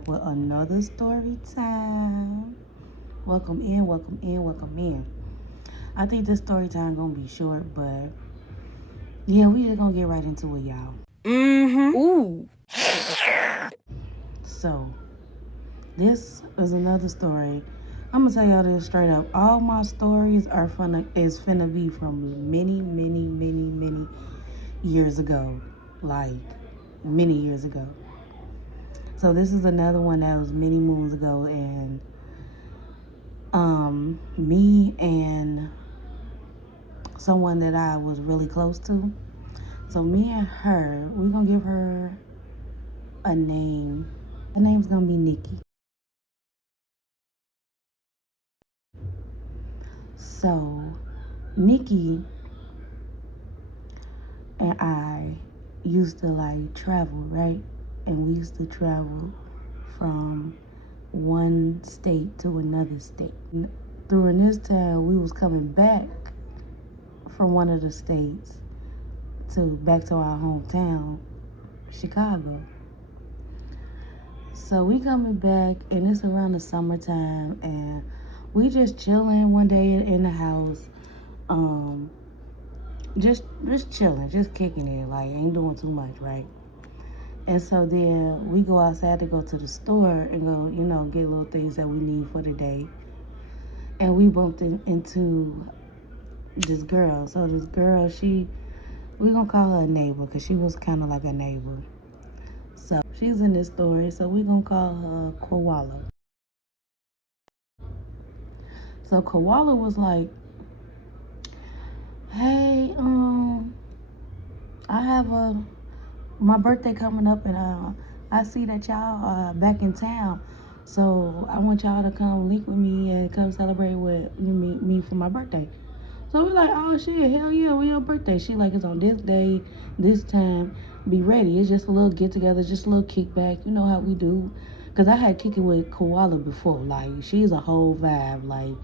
back with another story time. Welcome in, welcome in, welcome in. I think this story time gonna be short, but yeah, we just gonna get right into it, y'all. Ooh. So, this is another story. I'm gonna tell y'all this straight up. All my stories is finna be from many years ago. Like many years ago. So this is another one that was many moons ago, and me and someone that I was really close to. So me and her, we're gonna give her a name. Her name's gonna be Nikki. So Nikki and I used to like travel, right? And we used to travel from one state to another state. During this time, we was coming back from one of the states back to our hometown, Chicago. So we coming back, and it's around the summertime, and we just chilling one day in the house, um, just chilling, just kicking it, like ain't doing too much, right? And so then we go outside to go to the store and go, get little things that we need for the day. And we bumped into this girl. So this girl, we gonna call her a neighbor because she was kind of like a neighbor. So she's in this story, so we gonna call her Koala. So Koala was like, "Hey, I have my birthday coming up, and I see that y'all are back in town, so I want y'all to come link with me and come celebrate with me for my birthday." So we're like, "Oh shit, hell yeah, when your birthday?" She like, "It's on this day, this time. Be ready. It's just a little get together, just a little kickback. You know how we do." Cause I had kicked it with Koala before. Like she's a whole vibe. Like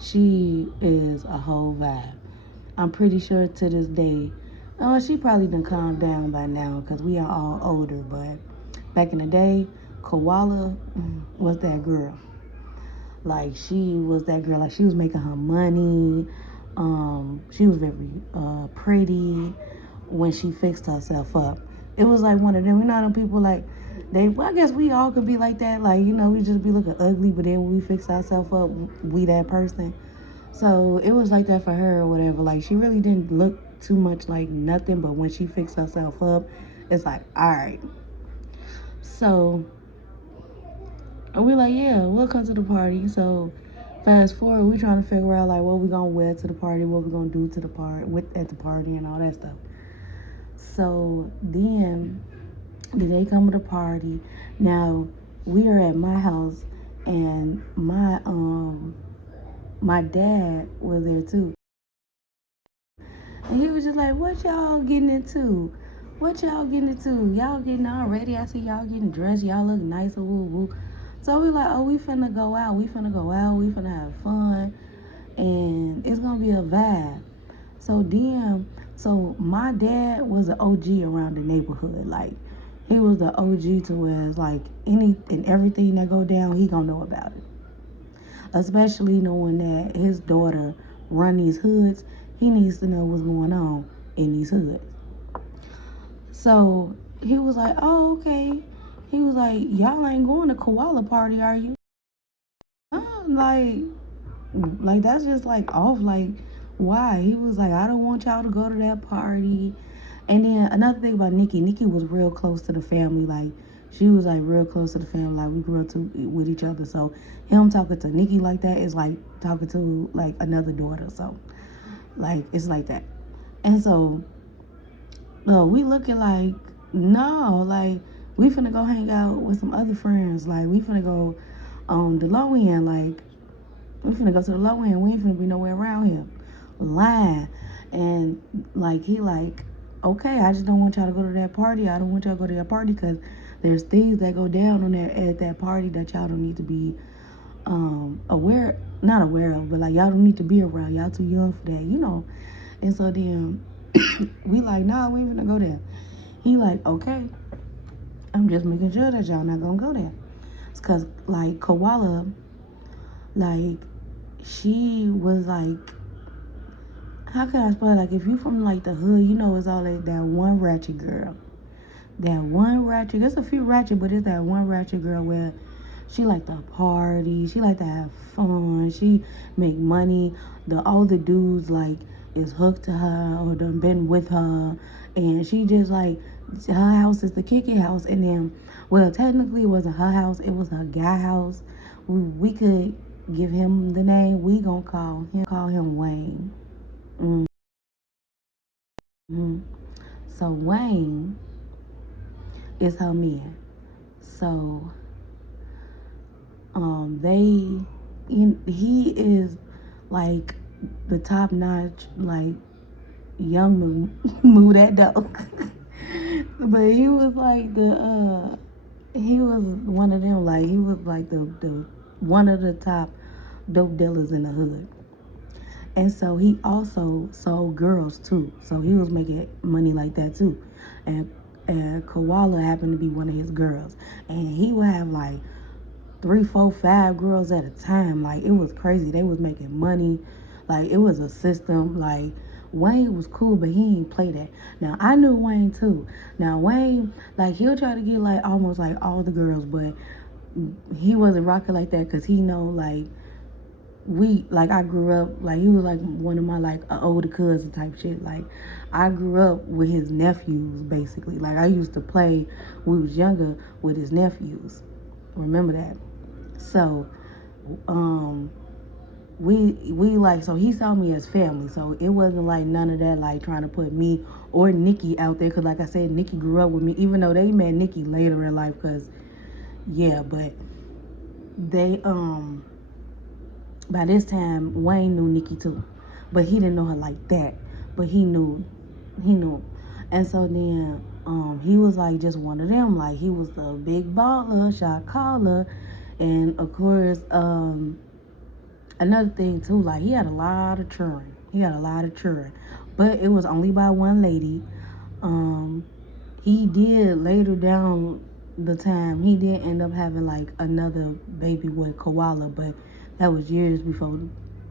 she is a whole vibe. I'm pretty sure to this day, oh, she probably done calmed down by now because we are all older. But back in the day, Koala was that girl. Like she was that girl. Like she was making her money. She was very pretty when she fixed herself up. It was like one of them. You know, them people like well, I guess we all could be like that. Like we just be looking ugly, but then when we fix ourselves up, we that person. So it was like that for her or whatever. Like she really didn't look too much like nothing, but when she fixed herself up, it's like, all right. So we like, yeah, we'll come to the party. So fast forward, we trying to figure out like what we gonna wear to the party, what we gonna do to the party at the party and all that stuff. So then they come to the party. Now we are at my house, and my dad was there too. And he was just like, "What y'all getting into? What y'all getting into? Y'all getting all ready? I see y'all getting dressed. Y'all look nice. Woo woo." So we like, "Oh, we finna go out. We finna go out. We finna have fun, and it's gonna be a vibe." So my dad was an OG around the neighborhood. Like he was the OG to where it's like any and everything that go down, he gonna know about it. Especially knowing that his daughter run these hoods, he needs to know what's going on in these hoods. So he was like, "Oh, okay." He was like, "Y'all ain't going to Koala party, are you?" Like that's just like off. Like, why? He was like, "I don't want y'all to go to that party." And then another thing about Nikki was real close to the family. Like she was like real close to the family. Like we grew up with each other. So him talking to Nikki like that is like talking to like another daughter. So like it's like that. And so we looking like, no, like we finna go hang out with some other friends. Like we finna go on the low end. Like we finna go to the low end. We ain't finna be nowhere around here. Lying. And like he like, okay, I just don't want y'all to go to that party. I don't want y'all to go to that party because there's things that go down on there at that party that y'all don't need to be not aware of, but like y'all don't need to be around. Y'all too young for that. And so then we like, nah, we ain't finna go there. He like, okay, I'm just making sure that y'all not gonna go there. It's cause like Koala, like she was like, how can I explain? Like if you from like the hood, you know it's all like that one ratchet girl. That one ratchet, there's a few ratchet, but it's that one ratchet girl where she like to party, she like to have fun, she make money. All the dudes like is hooked to her or done been with her, and she just like her house is the kicky house, and then well technically it wasn't her house, it was her guy house. We could give him the name. We gonna call him Wayne. hmm So Wayne is her man. So they he is like the top notch like young move that dog. But he was like he was one of them, like he was like the one of the top dope dealers in the hood. And so he also sold girls too, so he was making money like that too. And Koala happened to be one of his girls, and he would have like 3, 4, 5 girls at a time. Like it was crazy. They was making money. Like it was a system. Like Wayne was cool, but he didn't play that. Now I knew Wayne too. Now Wayne, like he'll try to get like almost like all the girls, but he wasn't rocking like that because he know like I grew up like he was like one of my like older cousin type shit. Like I grew up with his nephews basically. Like I used to play when we was younger with his nephews. Remember that? So, we like so he saw me as family. So it wasn't like none of that like trying to put me or Nikki out there. Cause like I said, Nikki grew up with me, even though they met Nikki later in life. Cause yeah, but they by this time Wayne knew Nikki too, but he didn't know her like that. But he knew, and so then he was like just one of them. Like he was the big baller, shot caller, and of course another thing too, like he had a lot of children. He had a lot of children, but it was only by one lady. Um, he did later down the time. He did end up having like another baby with Koala, but that was years before.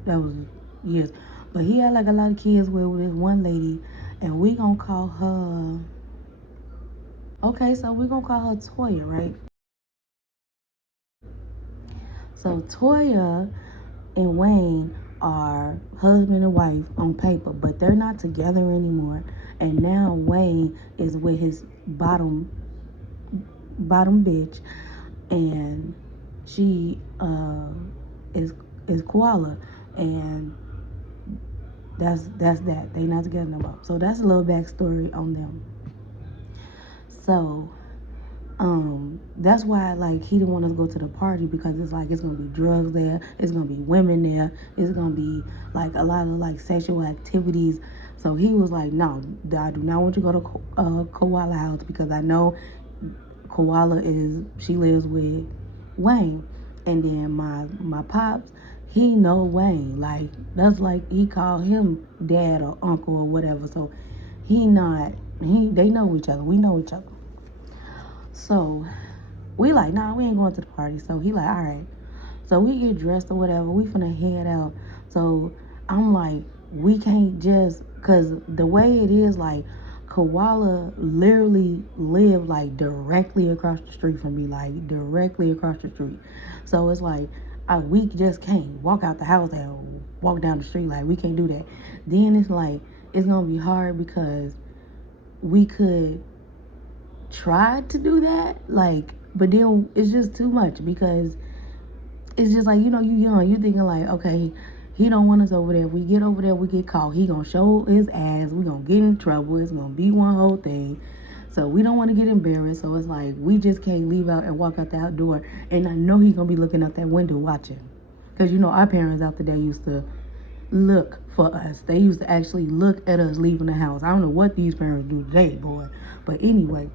That was years. But he had like a lot of kids with this one lady, and we gonna call her. Okay, so we gonna call her Toya, right? So Toya and Wayne are husband and wife on paper, but they're not together anymore. And now Wayne is with his bottom bitch, and she is Koala, and that's that. They not together no more. So that's a little backstory on them. So that's why like he didn't want us to go to the party because it's like it's gonna be drugs there, it's gonna be women there, it's gonna be like a lot of like sexual activities. So he was like, no, I do not want you to go to Koala house because I know Koala she lives with Wayne, and then my pops, he know Wayne, like that's like he called him dad or uncle or whatever. So they know each other. We know each other. So we like, nah, we ain't going to the party. So he like, all right. So we get dressed or whatever. We finna head out. So I'm like, we can't just, cause the way it is, like Koala literally lived like directly across the street from me, like directly across the street. So it's like, we just can't walk out the house and walk down the street. Like we can't do that. Then it's like, it's gonna be hard because we could tried to do that, like, but then it's just too much because it's just like, you young, you thinking like, okay, he don't want us over there. If we get over there, we get caught. He gonna show his ass. We gonna get in trouble. It's gonna be one whole thing. So we don't want to get embarrassed. So it's like we just can't leave out and walk out the outdoor. And I know he's gonna be looking out that window watching, because our parents out there used to look for us. They used to actually look at us leaving the house. I don't know what these parents do today, boy. But anyway.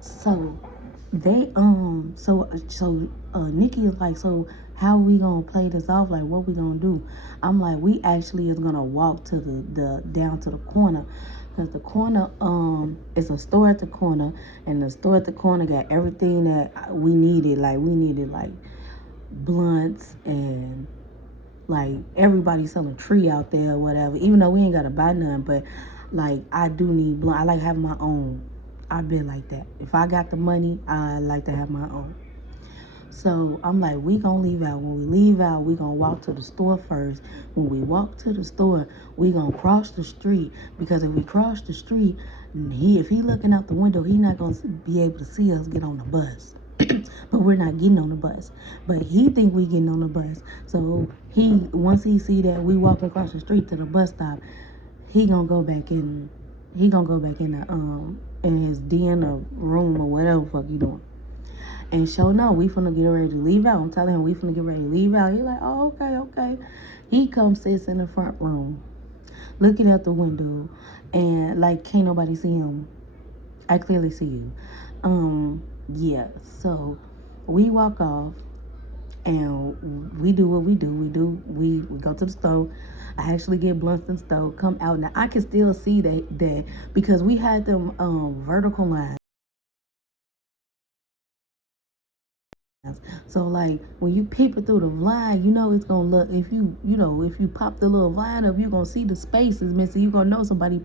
So they Nikki is like, so how we gonna play this off? Like what we gonna do? I'm like, we actually is gonna walk to the down to the corner, because the corner it's a store at the corner, and the store at the corner got everything that we needed. Like we needed like blunts and like everybody selling tree out there or whatever. Even though we ain't gotta buy none, but like I do need blunt. I like having my own. I've been like that. If I got the money, I like to have my own. So I'm like, we gonna leave out. When we leave out, we gonna walk to the store first. When we walk to the store, we gonna cross the street, because if we cross the street, if he looking out the window, he not gonna be able to see us get on the bus. But we're not getting on the bus. But he think we getting on the bus. So once he see that we walking across the street to the bus stop, he gonna go back in. He gonna go back in the in his den or room or whatever fuck he doing. And sure no, we finna get ready to leave out. I'm telling him we finna get ready to leave out. He like, oh, okay. He comes sits in the front room, looking out the window, and like can't nobody see him. I clearly see you. Yeah. So we walk off, and we do what we do. We go to the stove. I actually get blunts in the stove. Come out now. I can still see that because we had them vertical lines. So like when you peep it through the line, you know it's gonna look. If you pop the little line up, you're gonna see the spaces missing. You're gonna know somebody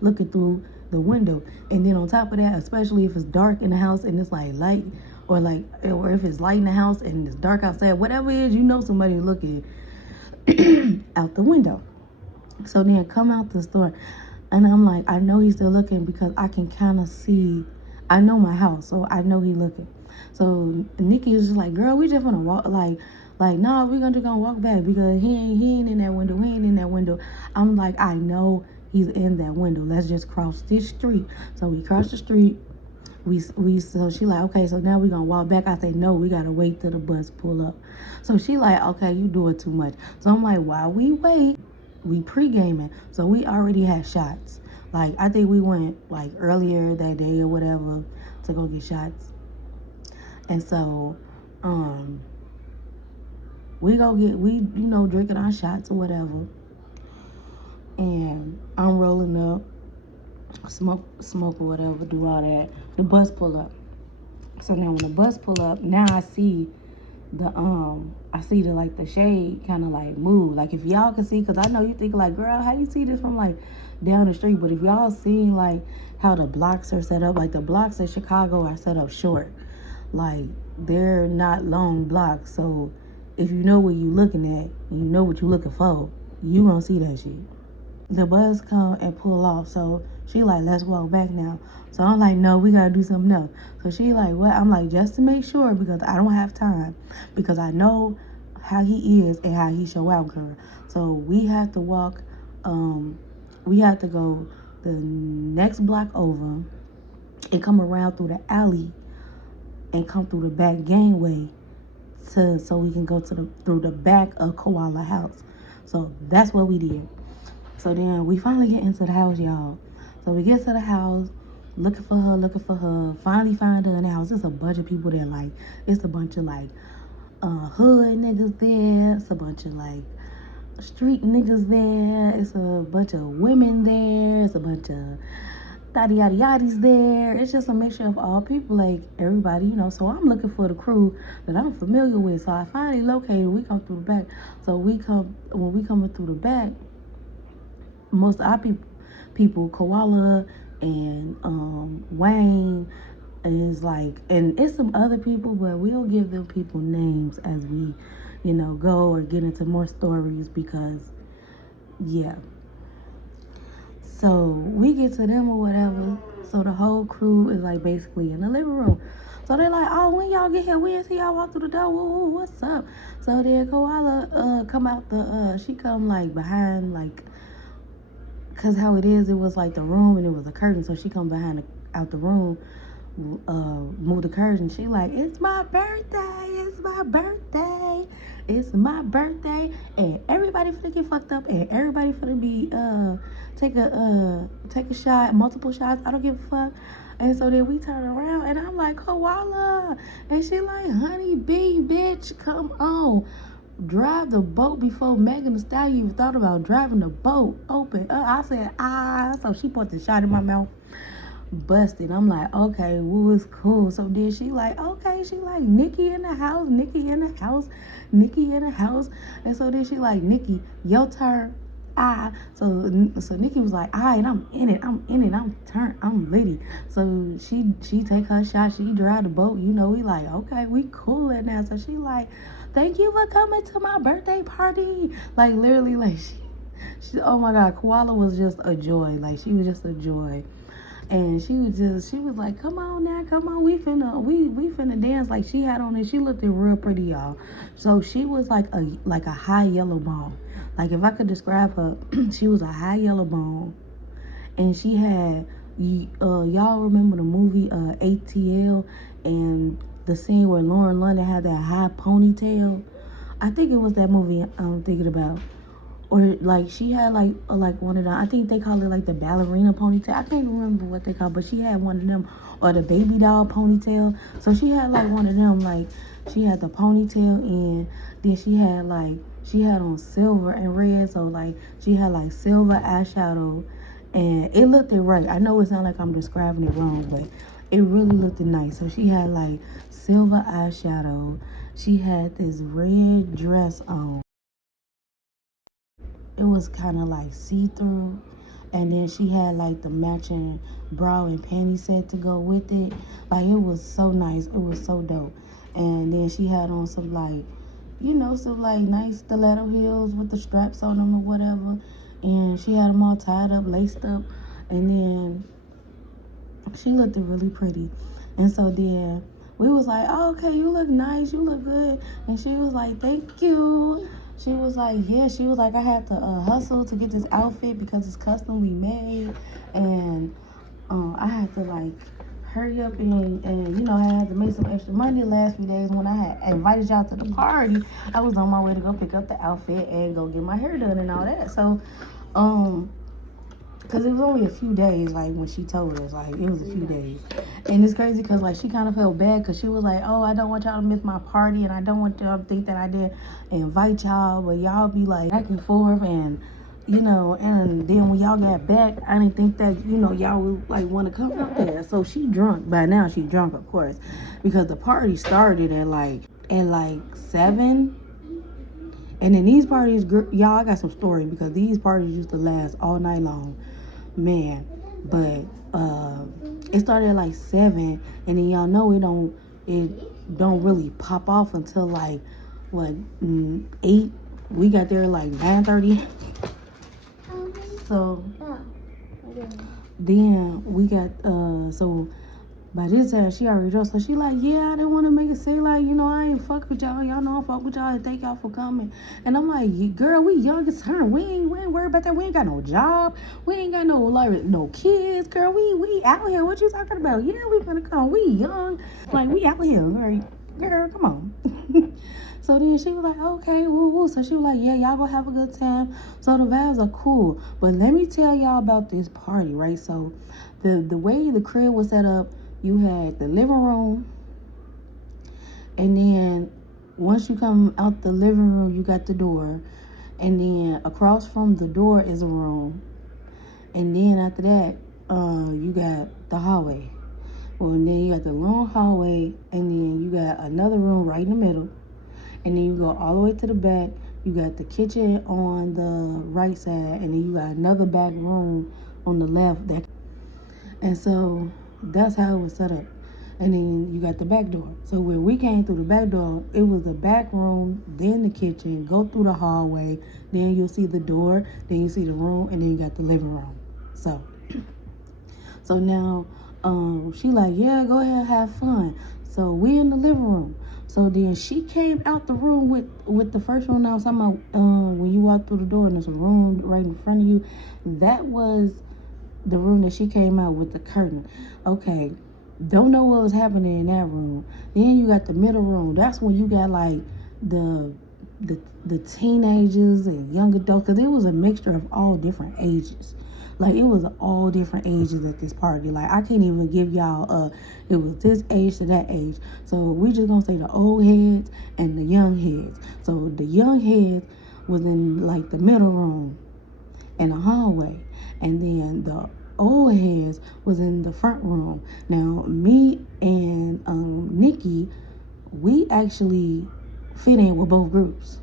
looking through the window. And then on top of that, especially if it's dark in the house and it's like light, or if it's light in the house and it's dark outside, whatever it is, you know somebody looking out the window. So then come out the store, and I'm like, I know he's still looking because I can kind of see. I know my house, so I know he looking. So Nikki was just like, girl, we just wanna walk, no, we just gonna walk back because he ain't in that window. He ain't in that window. I'm like, I know he's in that window. Let's just cross this street. So we cross the street. So she like, okay, so now we gonna walk back. I say, no, we gotta wait till the bus pull up. So she like, okay, you do it too much. So I'm like, while we wait, we pre-gaming. So we already had shots. Like, I think we went like earlier that day or whatever to go get shots. And so, we drinking our shots or whatever. And I'm rolling up, smoke or whatever, do all that. The bus pull up. So now when the bus pull up, now I see the shade kind of like move. Like if y'all can see, cause I know you think like, girl, how you see this from like down the street? But if y'all seen like how the blocks are set up, like the blocks in Chicago are set up short. Like they're not long blocks. So if you know what you looking at and you know what you looking for, you gonna see that shit. The bus come and pull off. So she like, let's walk back now. So I'm like, no, we gotta do something else. So she like, what? I'm like, just to make sure, because I don't have time, because I know how he is and how he show out, girl. So we have to walk, we have to go the next block over and come around through the alley and come through the back gangway so we can go through the back of Koala house. So that's what we did. So then we finally get into the house, y'all. So we get to the house, looking for her, finally find her in the house. There's a bunch of people there, like, it's a bunch of, like, hood niggas there. It's a bunch of, like, street niggas there. It's a bunch of women there. It's a bunch of yada yaddies there. It's just a mixture of all people, like, everybody, So I'm looking for the crew that I'm familiar with. So I finally located. We come through the back. So when we coming through the back, most of our people, Koala and Wayne is like, and it's some other people, but we'll give them people names as we, go or get into more stories because, yeah. So we get to them or whatever. So the whole crew is like basically in the living room. So they're like, oh, when y'all get here, we didn't see y'all walk through the door. Whoa, what's up? So then Koala come out she come like behind, like, because how it was like the room and it was a curtain. So she come out the room, move the curtain. She like, it's my birthday, and everybody finna get fucked up, and everybody finna be take a shot, multiple shots. I don't give a fuck. And so then we turn around and I'm like, Koala, and she like, honey bee, bitch, come on. drive the boat before Megan Thee Stallion even thought about driving the boat. Open. I said, So she put the shot in my mouth. Busted. I'm like, okay, woo, it's cool. So then she like, okay, she like, Nikki in the house, Nikki in the house, Nikki in the house. And so then she like, Nikki, your turn. So Nikki was like, all right, I'm in it, I'm litty. So she take her shot, she drive the boat, we like, okay, we cool it now. So she like, thank you for coming to my birthday party. Like literally, like she oh my god, Koala was just a joy. Like she was just a joy. And she was like, come on now, come on, we finna dance. Like she had on it, she looked real pretty, y'all. So she was like a high yellow bone. Like if I could describe her, she was a high yellow bone. And she had, y'all remember the movie ATL and the scene where Lauren London had that high ponytail? I think it was that movie I'm thinking about. Or like she had like one of them. I think they call it like the ballerina ponytail. I can't remember what they call, but she had one of them, or the baby doll ponytail. So she had like one of them. Like she had the ponytail, and then she had on silver and red. So like she had like silver eyeshadow, and it looked it right. I know it sounds like I'm describing it wrong, but it really looked nice. So she had like silver eyeshadow. She had this red dress on. It was kind of like see-through, and then she had like the matching bra and panty set to go with it. Like it was so nice, it was so dope. And then she had on some like, some like nice stiletto heels with the straps on them or whatever, and she had them all tied up, laced up, and then she looked really pretty. And so then we was like, oh, okay, you look nice, you look good. And she was like, thank you. She was like, yeah, she was like, I had to hustle to get this outfit because it's customly made. And I had to like hurry up and I had to make some extra money the last few days. When I had invited y'all to the party, I was on my way to go pick up the outfit and go get my hair done and all that. So, because it was only a few days, like, when she told us, like, it was a few days. And it's crazy because, like, she kind of felt bad because she was like, oh, I don't want y'all to miss my party, and I don't want y'all to think that I didn't invite y'all, but y'all be, like, back and forth, and, and then when y'all got back, I didn't think that, y'all would, like, want to come up there. So she drunk. By now, she drunk, of course, because the party started at 7. And then these parties, y'all, I got some story because these parties used to last all night long. Man, but it started at 7, and then y'all know it don't really pop off until 8. We got there at 9:30. So then we got so by this time she already dressed. So she like, yeah, I didn't want to make it say I ain't fuck with y'all. Y'all know I fuck with y'all and thank y'all for coming. And I'm like, girl, we young as her. We ain't worried about that. We ain't got no job. We ain't got no kids, girl. We out here. What you talking about? Yeah, we gonna come. We young. Like we out here. Girl, come on. So then she was like, okay, woo woo. So she was like, yeah, y'all gonna have a good time. So the vibes are cool. But let me tell y'all about this party, right? So the way the crib was set up, you had the living room, and then once you come out the living room, you got the door, and then across from the door is a room, and then after that, you got the hallway. Well, and then you got the long hallway, and then you got another room right in the middle, and then you go all the way to the back. You got the kitchen on the right side, and then you got another back room on the left. And so that's how it was set up. And then you got the back door. So when we came through the back door, it was the back room, then the kitchen, go through the hallway, then you'll see the door, then you see the room, and then you got the living room. So now she like, yeah, go ahead, have fun. So we in the living room. So then she came out the room with the first room I was talking about, when you walk through the door and there's a room right in front of you. That was the room that she came out with the curtain. Okay, don't know what was happening in that room. Then you got the middle room. That's when you got the teenagers and young adults, because it was a mixture of all different ages. Like, it was all different ages at this party. Like, I can't even give y'all it was this age to that age. So we just gonna say the old heads and the young heads. So the young heads was in like the middle room and the hallway, and then the old heads was in the front room. Now me and Nikki, we actually fit in with both groups.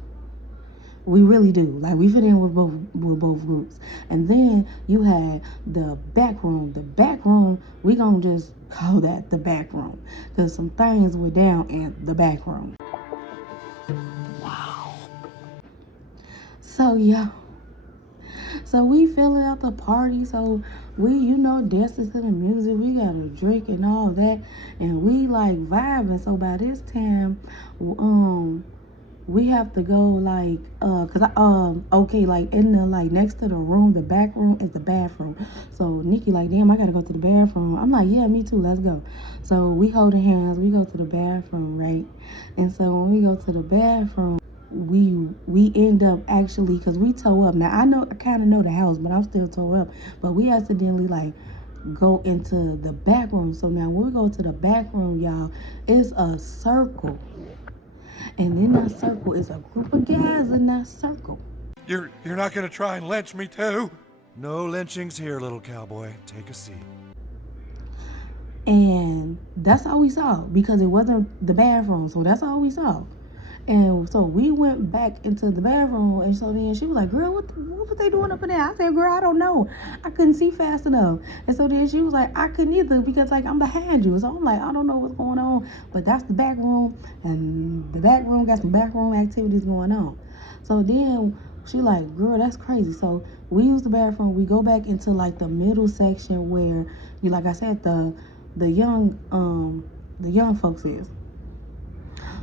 We really do. Like, we fit in with both groups. And then you had the back room. The back room, we gonna just call that the back room, because some things were down in the back room. Wow. So yeah. So we filling out the party. So we, dancing to the music. We got a drink and all that, and we like vibing. So by this time, we have to go like okay, like in the like next to the room, the back room is the bathroom. So Nikki like, damn, I gotta go to the bathroom. I'm like, yeah, me too, let's go. So we holding hands, we go to the bathroom, right? And so when we go to the bathroom, we end up actually, because we tow up. Now I kind of know the house, but I'm still tow up. But we accidentally like go into the back room. So now when we go to the back room, y'all, it's a circle. And in that circle is a group of guys in that circle. You're not gonna try and lynch me too? No lynchings here, little cowboy. Take a seat. And that's all we saw, because it wasn't the bathroom. So that's all we saw. And so we went back into the bathroom, and so then she was like, girl, what was they doing up in there? I said, girl, I don't know. I couldn't see fast enough. And so then she was like, I couldn't either, because like I'm behind you. So I'm like, I don't know what's going on, but that's the back room, and the back room got some back room activities going on. So then she like, girl, that's crazy. So we use the bathroom. We go back into like the middle section where like I said, the young folks is.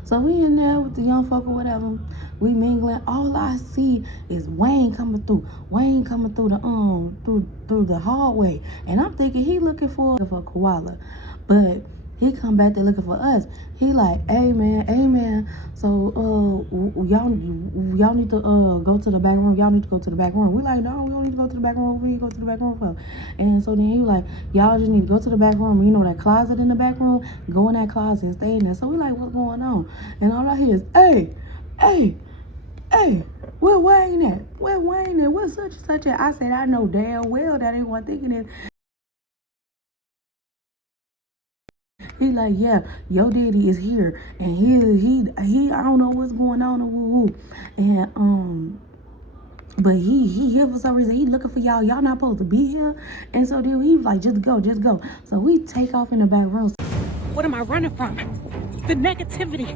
So we in there with the young folk or whatever. We mingling. All I see is Wayne coming through. Wayne coming through the through the hallway. And I'm thinking he looking for Koala. But he come back there looking for us. He like, amen. So y'all need to go to the back room. Y'all need to go to the back room. We like, no, we don't need to go to the back room. We need to go to the back room for. And so then he was like, y'all just need to go to the back room. You know that closet in the back room? Go in that closet and stay in there. So we like, what's going on? And all I hear is, hey, where Wayne at? Where's such and such at? I said, I know damn well that ain't what thinking is. He like, yeah, your daddy is here, and he I don't know what's going on, and but he here for some reason. He looking for y'all. Y'all not supposed to be here. And so then he like, just go. So we take off in the back room. What am I running from? The negativity.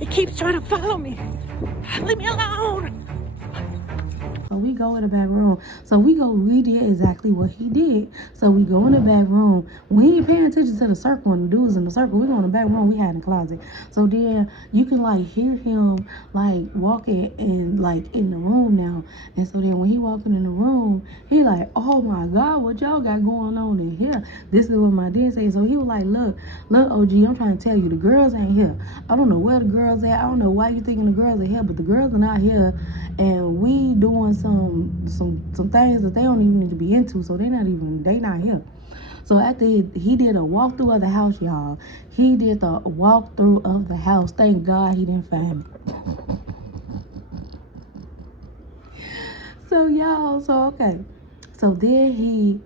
It keeps trying to follow me. Leave me alone. So we go in the back room. So we did exactly what he did. So we go in the back room. We ain't paying attention to the circle and the dudes in the circle. We go in the back room. We had in the closet. So then you can like hear him like walking in like in the room now. And so then when he walking in the room, he like, oh my God, what y'all got going on in here? This is what my dad said. So he was like, look, OG, I'm trying to tell you, the girls ain't here. I don't know where the girls at. I don't know why you thinking the girls are here, but the girls are not here. And we doing some things that they don't even need to be into, so they not here. So after he did a walkthrough of the house, y'all. He did the walkthrough of the house. Thank God he didn't find me. So y'all, okay. So then he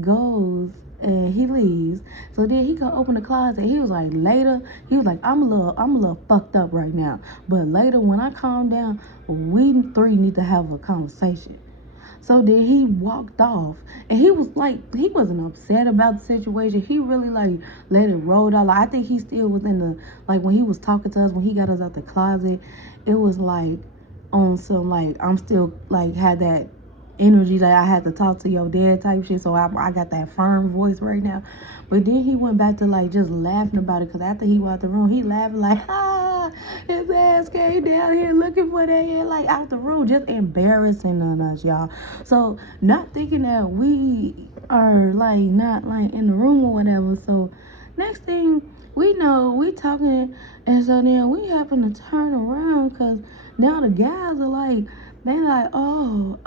goes and he leaves. So then he go open the closet. He was like, later, he was like, I'm a little fucked up right now. But later when I calm down, we three need to have a conversation. So then he walked off, and he was like, he wasn't upset about the situation. He really like let it roll out. Like, I think he still was in the, like when he was talking to us, when he got us out the closet, it was like on some like, I'm still like had that energy that I had to talk to your dad type shit. So I got that firm voice right now. But then he went back to like just laughing about it, because after he walked the room, he laughing like, his ass came down here looking for that head, like out the room, just embarrassing on us, y'all. So not thinking that we are like not like in the room or whatever. So next thing we know, we talking, and so then we happen to turn around, because now the guys are like, They like, you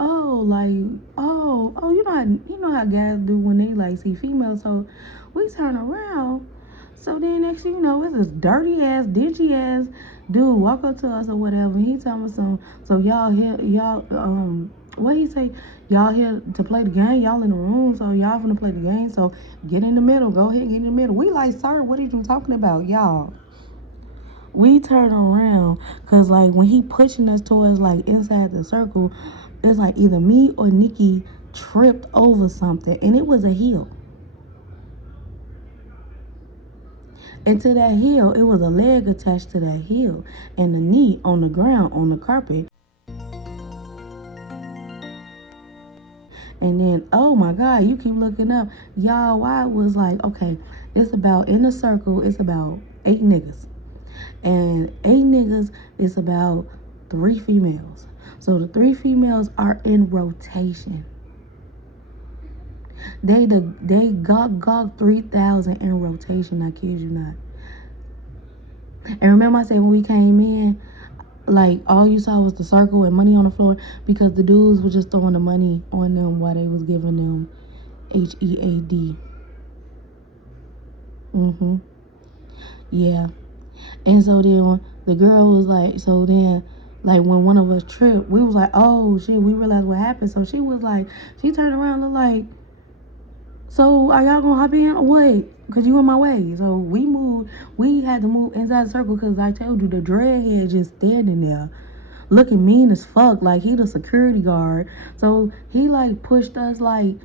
know how guys do when they like see females. So we turn around. So then next thing you know, it's this dirty ass, dingy ass dude walk up to us or whatever. He tell me some. So y'all here, what he say? Y'all here to play the game? Y'all in the room, so y'all finna play the game. So get in the middle. Go ahead, get in the middle. We like, sir, what are you talking about, y'all? We turn around because like when he pushing us towards like inside the circle, it's like either me or Nikki tripped over something, and it was a hill. And to that hill, it was a leg attached to that hill and the knee on the ground on the carpet. And then, oh my God, you keep looking up. Y'all, why it was like, okay, it's about, in a circle, it's about 8 niggas. And 8 niggas is about 3 females. So the 3 females are in rotation. They got 3,000 in rotation, I kid you not. And remember I said when we came in, like all you saw was the circle and money on the floor because the dudes were just throwing the money on them while they was giving them HEAD. Yeah. And so then the girl was like, so then like when one of us tripped, we was like, oh shit, we realized what happened. So she was like, she turned around and looked like, so are y'all gonna hop in or what? Cause you in my way. So we moved. We had to move inside the circle because I told you the dreadhead just standing there, looking mean as fuck. Like he the security guard. So he like pushed us like.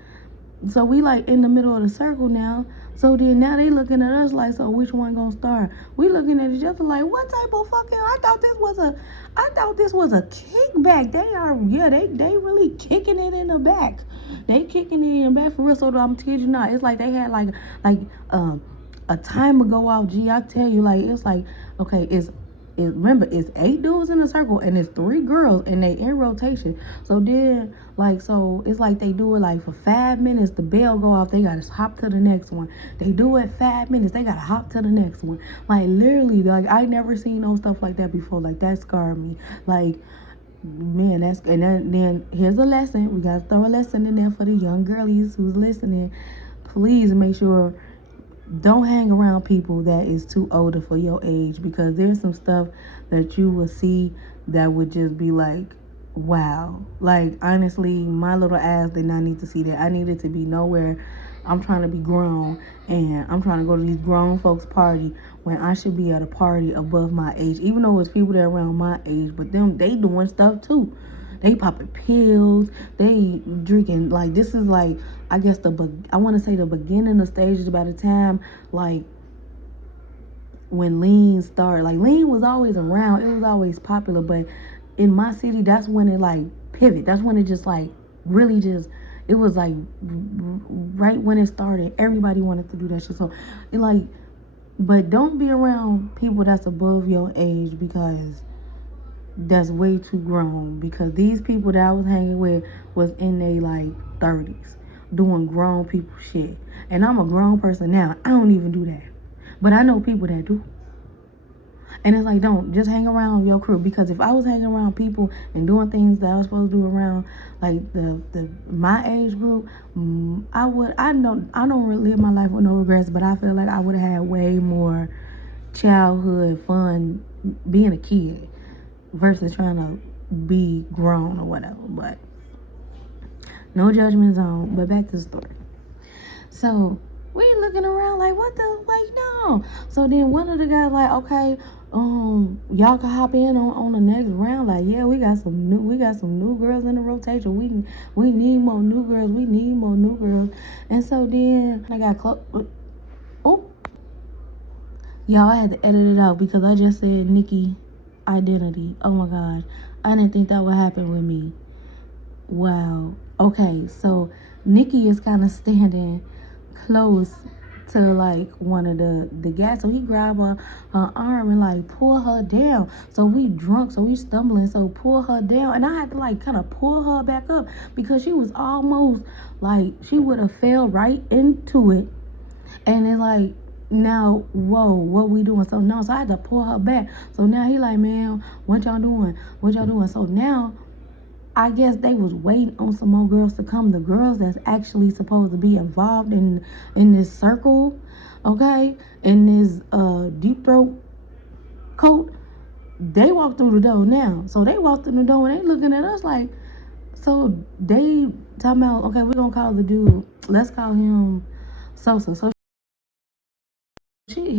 So we like in the middle of the circle now. So then now they looking at us like, so which one gonna start? We looking at each other like, what type of fucking? I thought this was a kickback. They really kicking it in the back. They kicking it in the back for real. So I'm telling you not. It's like they had like a timer go off. Gee, I tell you, like it's like okay, remember it's 8 dudes in a circle and it's 3 girls and they in rotation. So then like so it's like they do it like for 5 minutes, the bell go off, they gotta hop to the next one. They do it 5 minutes, they gotta hop to the next one. Like literally, like I never seen no stuff like that before. Like that scarred me. Like man, then here's a lesson. We gotta throw a lesson in there for the young girlies who's listening. Please make sure don't hang around people that is too older for your age because there's some stuff that you will see that would just be like, wow. Like honestly, my little ass did not need to see that. I needed to be nowhere. I'm trying to be grown and I'm trying to go to these grown folks party when I should be at a party above my age, even though it's people that are around my age, but they doing stuff too. They popping pills. They drinking. Like this is like I guess I want to say the beginning of stages. By the time like when lean started, like lean was always around. It was always popular, but in my city, that's when it like pivot. That's when it just like really just. It was like right when it started. Everybody wanted to do that shit. So it like, but don't be around people that's above your age because that's way too grown, because these people that I was hanging with was in their like 30s doing grown people shit. And I'm a grown person now. I don't even do that. But I know people that do. And it's like, don't just hang around your crew, because if I was hanging around people and doing things that I was supposed to do around like the my age group, I don't really live my life with no regrets, but I feel like I would have had way more childhood fun being a kid versus trying to be grown or whatever. But no judgment zone. But back to the story. So we looking around like, what the, like, no. So then one of the guys like, okay, y'all can hop in on the next round. Like, yeah, we got some new girls in the rotation. We need more new girls. We need more new girls. And so then I got close. Oh, y'all, I had to edit it out because I just said Nikki identity. Oh my God, I didn't think that would happen with me. Wow. Okay, so Nikki is kind of standing close to like one of the guys, so he grabbed her arm and like pull her down. So we drunk, so we stumbling, so pull her down, and I had to like kind of pull her back up because she was almost like she would have fell right into it. And it's like, now, whoa, what we doing? So no, so I had to pull her back. So now he like, man, what y'all doing? So now I guess they was waiting on some more girls to come. The girls that's actually supposed to be involved in this circle, okay, in this deep throat coat, they walk through the door now. So they walk through the door and they looking at us like, so they talking about, okay, we're gonna call the dude, let's call him Sosa.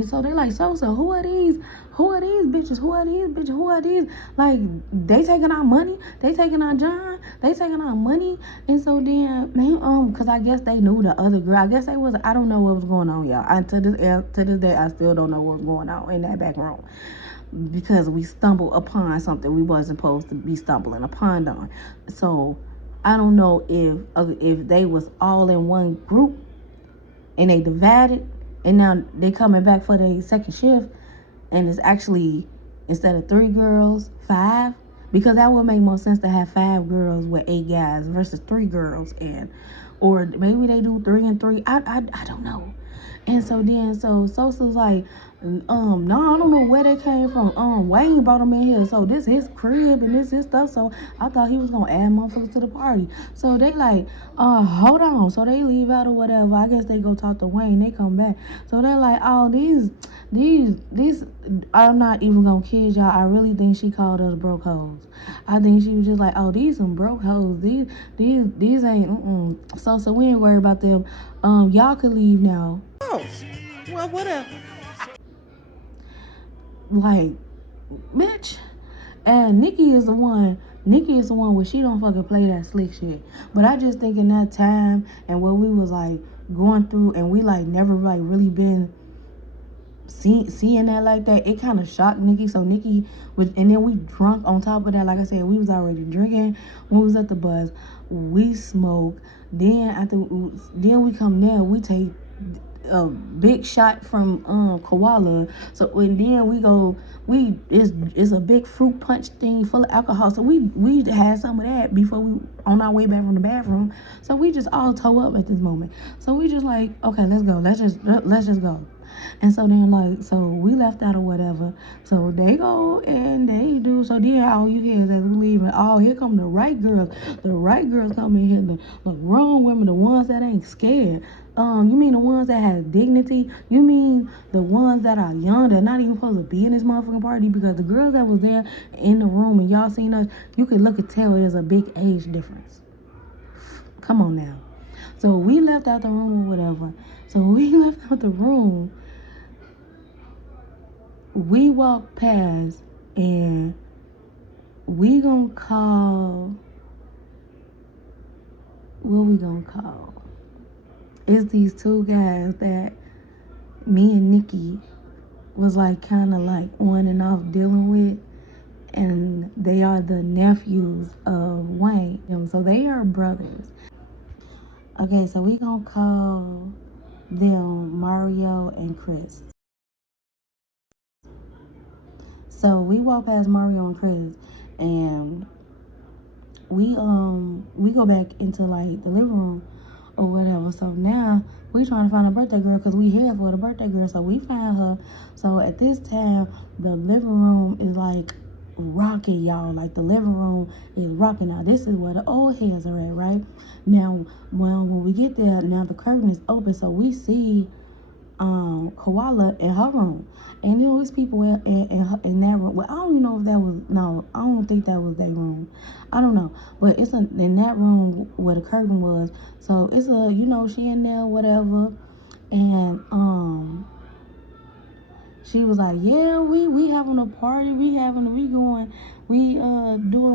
So they like, Sosa, who are these? Who are these bitches? Who are these bitches? Who are these? Like, they taking our money, they taking our John, they taking our money. And so then cause I guess they knew the other girl. I guess they was, I don't know what was going on, y'all. To this day I still don't know what's going on in that back room. Because we stumbled upon something we wasn't supposed to be stumbling upon on. So I don't know if they was all in one group and they divided, and now they coming back for their second shift, and it's actually, instead of 3 girls, 5, because that would make more sense to have 5 girls with 8 guys versus 3 girls, and or maybe they do 3 and 3. I don't know. And so then Sosa's like, no, I don't know where they came from. Wayne brought them in here, so this his crib and this his stuff. So I thought he was gonna add motherfuckers to the party. So they like, hold on. So they leave out or whatever. I guess they go talk to Wayne. They come back. So they're like, oh, these. I'm not even gonna kid y'all. I really think she called us broke hoes. I think she was just like, oh, these some broke hoes. These ain't. So we ain't worried about them. Y'all could leave now. Oh, well, whatever. Like, bitch. And Nikki is the one where she don't fucking play that slick shit. But I just think in that time and what we was like going through, and we like never like really been seeing that like that, it kind of shocked Nikki. So Nikki was, and then we drunk on top of that. Like I said, we was already drinking when we was at the bus. We smoke. Then we come there. We take a big shot from koala. So and then it's a big fruit punch thing full of alcohol. So we had some of that before we on our way back from the bathroom. So we just all toe up at this moment. So we just like, okay, let's go. Let's just go. And so then like, so we left out or whatever. So they go and they do. So then all you hear is as we leaving, oh, here come the right girls. The right girls come in here. The wrong women, the ones that ain't scared. You mean the ones that have dignity? You mean the ones that are young, that not even supposed to be in this motherfucking party? Because the girls that was there in the room and y'all seen us, you could look and tell there's a big age difference. Come on now. So we left out the room or whatever. So we left out the room. We walked past and we gonna call, what we gonna call? It's these 2 guys that me and Nikki was like kind of like on and off dealing with, and they are the nephews of Wayne. So they are brothers. Okay, so we gonna call them Mario and Chris. So we walk past Mario and Chris, and we go back into like the living room or whatever. So now we trying to find a birthday girl because we here for the birthday girl. So we find her. So at this time, the living room is like rocking, y'all. Like the living room is rocking. Now this is where the old heads are at, right? Now, when we get there, now the curtain is open, so we see koala in her room, and there was people in that room. Well, I don't even know if that was, no, I don't think that was their room. I don't know, but it's in that room where the curtain was. So it's she in there, whatever, and she was like, yeah, we having a party, we doing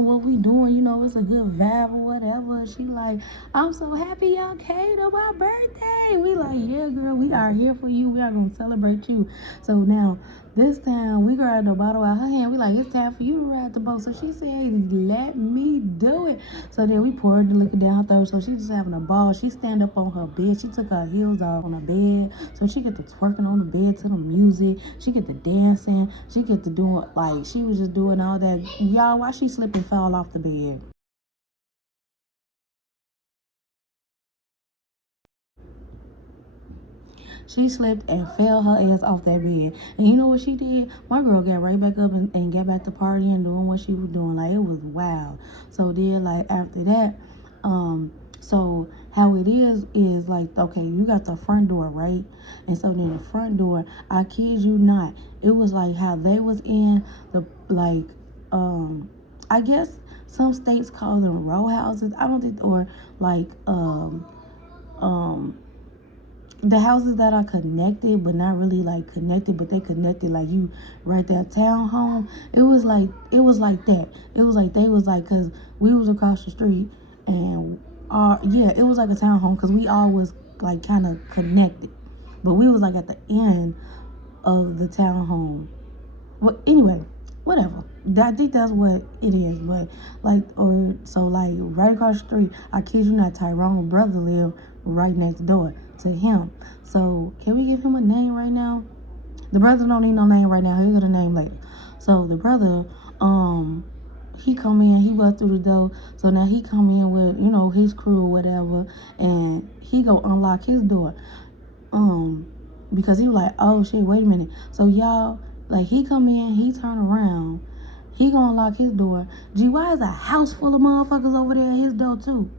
what we doing, it's a good vibe or whatever. She like, I'm so happy y'all came to my birthday. We like, yeah, girl, we are here for you. We are gonna celebrate you. So now this time we grabbed the bottle out her hand. We like, it's time for you to ride the boat. So she said, let me do it. So then we poured the liquor down her throat. So she just having a ball. She stand up on her bed. She took her heels off on her bed. So she get to twerking on the bed to the music. She get to dancing. She get to doing, like, she was just doing all that. Y'all, why she slipped and fell off the bed? She slipped and fell her ass off that bed. And you know what she did? My girl got right back up and got back to partying, doing what she was doing. Like, it was wild. So then, like, after that, so how it is like, okay, you got the front door, right? And so then the front door, I kid you not, it was like how they was in the, like, I guess some states call them row houses. I don't think, or like, the houses that are connected but not really like connected, but they connected, like you right there, townhome. It was like that. It was like they was like, cause we was across the street, and yeah, it was like a townhome, cause we all was like kind of connected, but we was like at the end of the townhome. Well, anyway, whatever. I think that's what it is. But like, or so like right across the street, I kid you not, Tyrone's brother lived right next door to him. So can we give him a name right now? The brother don't need no name right now. He'll get a name later. So the brother, he come in, he bust through the door. So now he come in with, you know, his crew or whatever, and he go unlock his door. Because he was like, oh shit, wait a minute. So y'all, like, he come in, he turn around, he gonna lock his door. Gee, why is a house full of motherfuckers over there at his door too?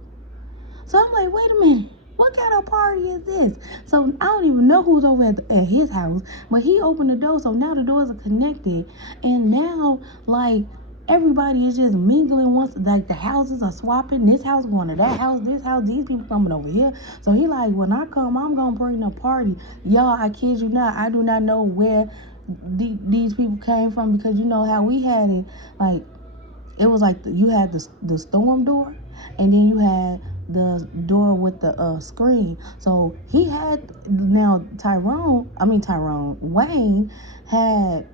So I'm like, wait a minute, what kind of party is this? So I don't even know who's over at his house, but he opened the door, so now the doors are connected, and now like everybody is just mingling once, like the houses are swapping, this house going to that house, this house, these people coming over here. So he like, when I come, I'm gonna bring a party. Y'all, I kid you not, I do not know where these people came from, because you know how we had it, like it was like you had the storm door, and then you had the door with the screen. So he had, now Wayne had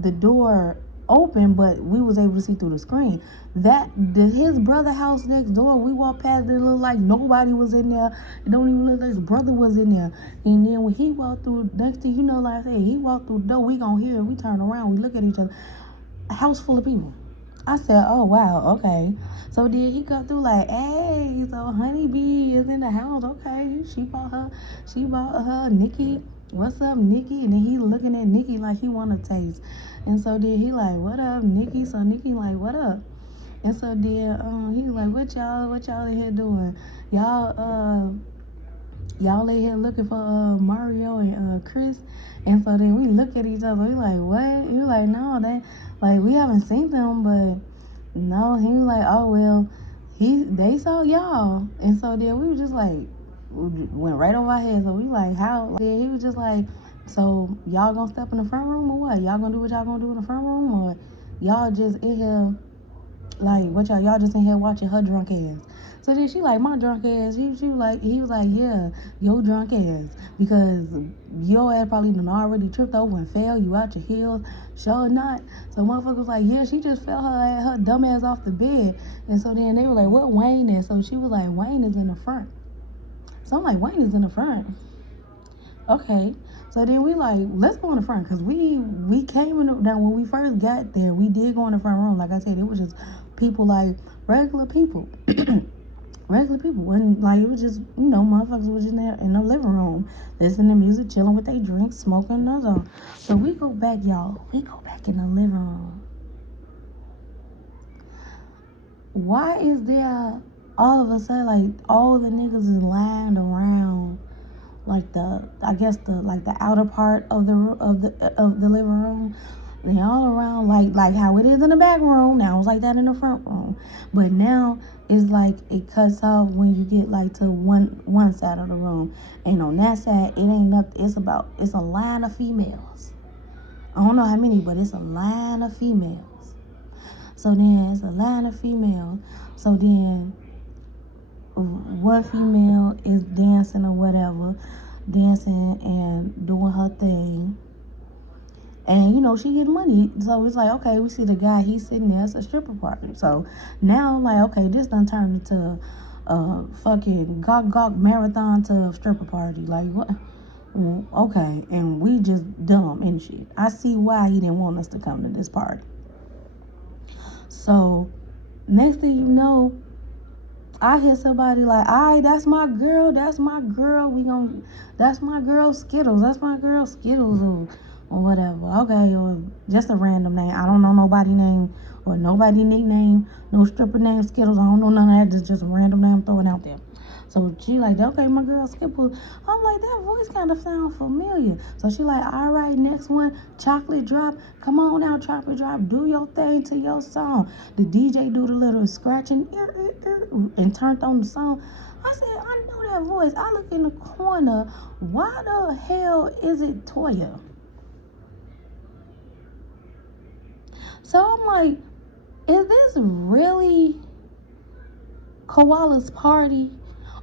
the door open, but we was able to see through the screen. His brother house next door, we walked past it, looked like nobody was in there. It don't even look like his brother was in there. And then when he walked through, next thing you know, like I said, he walked through the door, we gonna hear it, we turn around, we look at each other, a house full of people. I said, oh wow, okay. So then he come through like, hey, so Honeybee is in the house, okay. She bought her Nikki. What's up, Nikki? And then he looking at Nikki like he wanna taste. And so then he like, what up, Nikki? So Nikki like, what up? And so then he was like, what y'all in here doing? Y'all in here looking for Mario and Chris. And so then we look at each other, we like, what? He was like, no, we haven't seen them, but no. He was like, oh well, they saw y'all. And so then we were just like, went right over our heads. So we like, how? Then he was just like, so y'all gonna step in the front room or what? Y'all gonna do what y'all gonna do in the front room, or y'all just in here like what y'all just in here watching her drunk ass? So then she like, my drunk ass. He was like, yeah, your drunk ass, because your ass probably done already tripped over and fell. You out your heels, sure not. So motherfucker was like, yeah, she just fell her dumb ass off the bed. And so then they were like, what Wayne is? So she was like, Wayne is in the front. So I'm like, Wayne is in the front. Okay. So then we like, let's go in the front, because we came down when we first got there. We did go in the front room. Like I said, it was just people, like regular people. Regular people. When like, it was just, you know, motherfuckers was in there in the living room listening to music, chilling with their drinks, smoking those on. So we go back, y'all. We go back in the living room. Why is there all of a sudden like all the niggas is lined around like the outer part of the living room? They all around like how it is in the back room. Now it's like that in the front room, but now it's like it cuts off when you get like to one side of the room, and on that side it ain't nothing. It's a line of females. I don't know how many, but it's a line of females. So then it's a line of females. So then one female is dancing or whatever, dancing and doing her thing. And, you know, she getting money. So it's like, okay, we see the guy, he's sitting there. It's a stripper party. So now, like, okay, this done turned into a fucking gawk marathon to a stripper party. Like, what? Okay. And we just dumb and shit. I see why he didn't want us to come to this party. So next thing you know, I hear somebody like, all right, that's my girl, that's my girl, that's my girl Skittles, that's my girl Skittles, or whatever. Okay, or just a random name. I don't know nobody name or nobody nickname, no stripper name Skittles. I don't know none of that. It's just a random name I'm throwing out there. So she like, okay, my girl Skittles. I'm like, that voice kind of sound familiar. So she like, all right, next one, Chocolate Drop. Come on now, Chocolate Drop. Do your thing to your song. The DJ do the little scratching and turned on the song. I said, I know that voice. I look in the corner. Why the hell is it Toya? So I'm like, is this really Koala's party?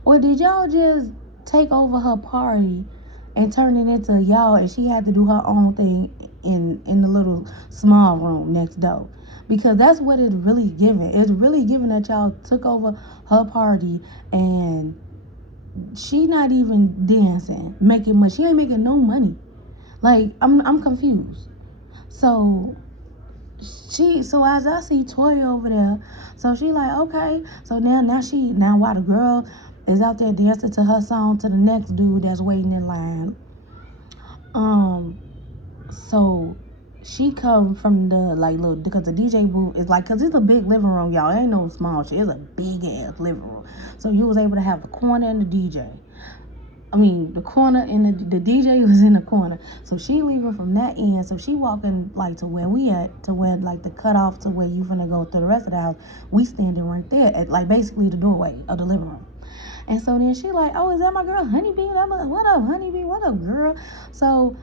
Or did y'all just take over her party and turn it into y'all and she had to do her own thing in the little small room next door? Because that's what it's really giving. It's really giving that y'all took over her party and she not even dancing, making money. She ain't making no money. Like, I'm confused. So as I see Toya over there, so she like, okay, so now while the girl is out there dancing to her song to the next dude that's waiting in line, so she come from the like little, because the DJ booth is like, cause it's a big living room, y'all. It ain't no small shit. It's a big ass living room. So you was able to have the corner and the DJ. I mean, the corner and the DJ was in the corner. So she leaving from that end. So she walking like to where we at, to where like the cutoff to where you finna go to the rest of the house. We standing right there at like basically the doorway of the living room. And so then she like, oh, is that my girl Honeybee? I'm like, what up, Honeybee? What up, girl? So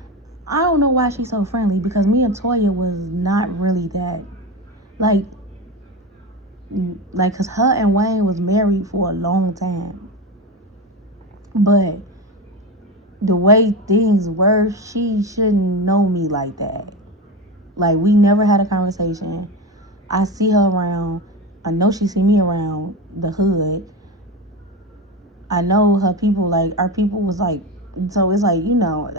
I don't know why she's so friendly, because me and Toya was not really that, like, cause her and Wayne was married for a long time. But the way things were, she shouldn't know me like that. Like, we never had a conversation. I see her around. I know she see me around the hood. I know her people, like, our people was like, so it's like, you know,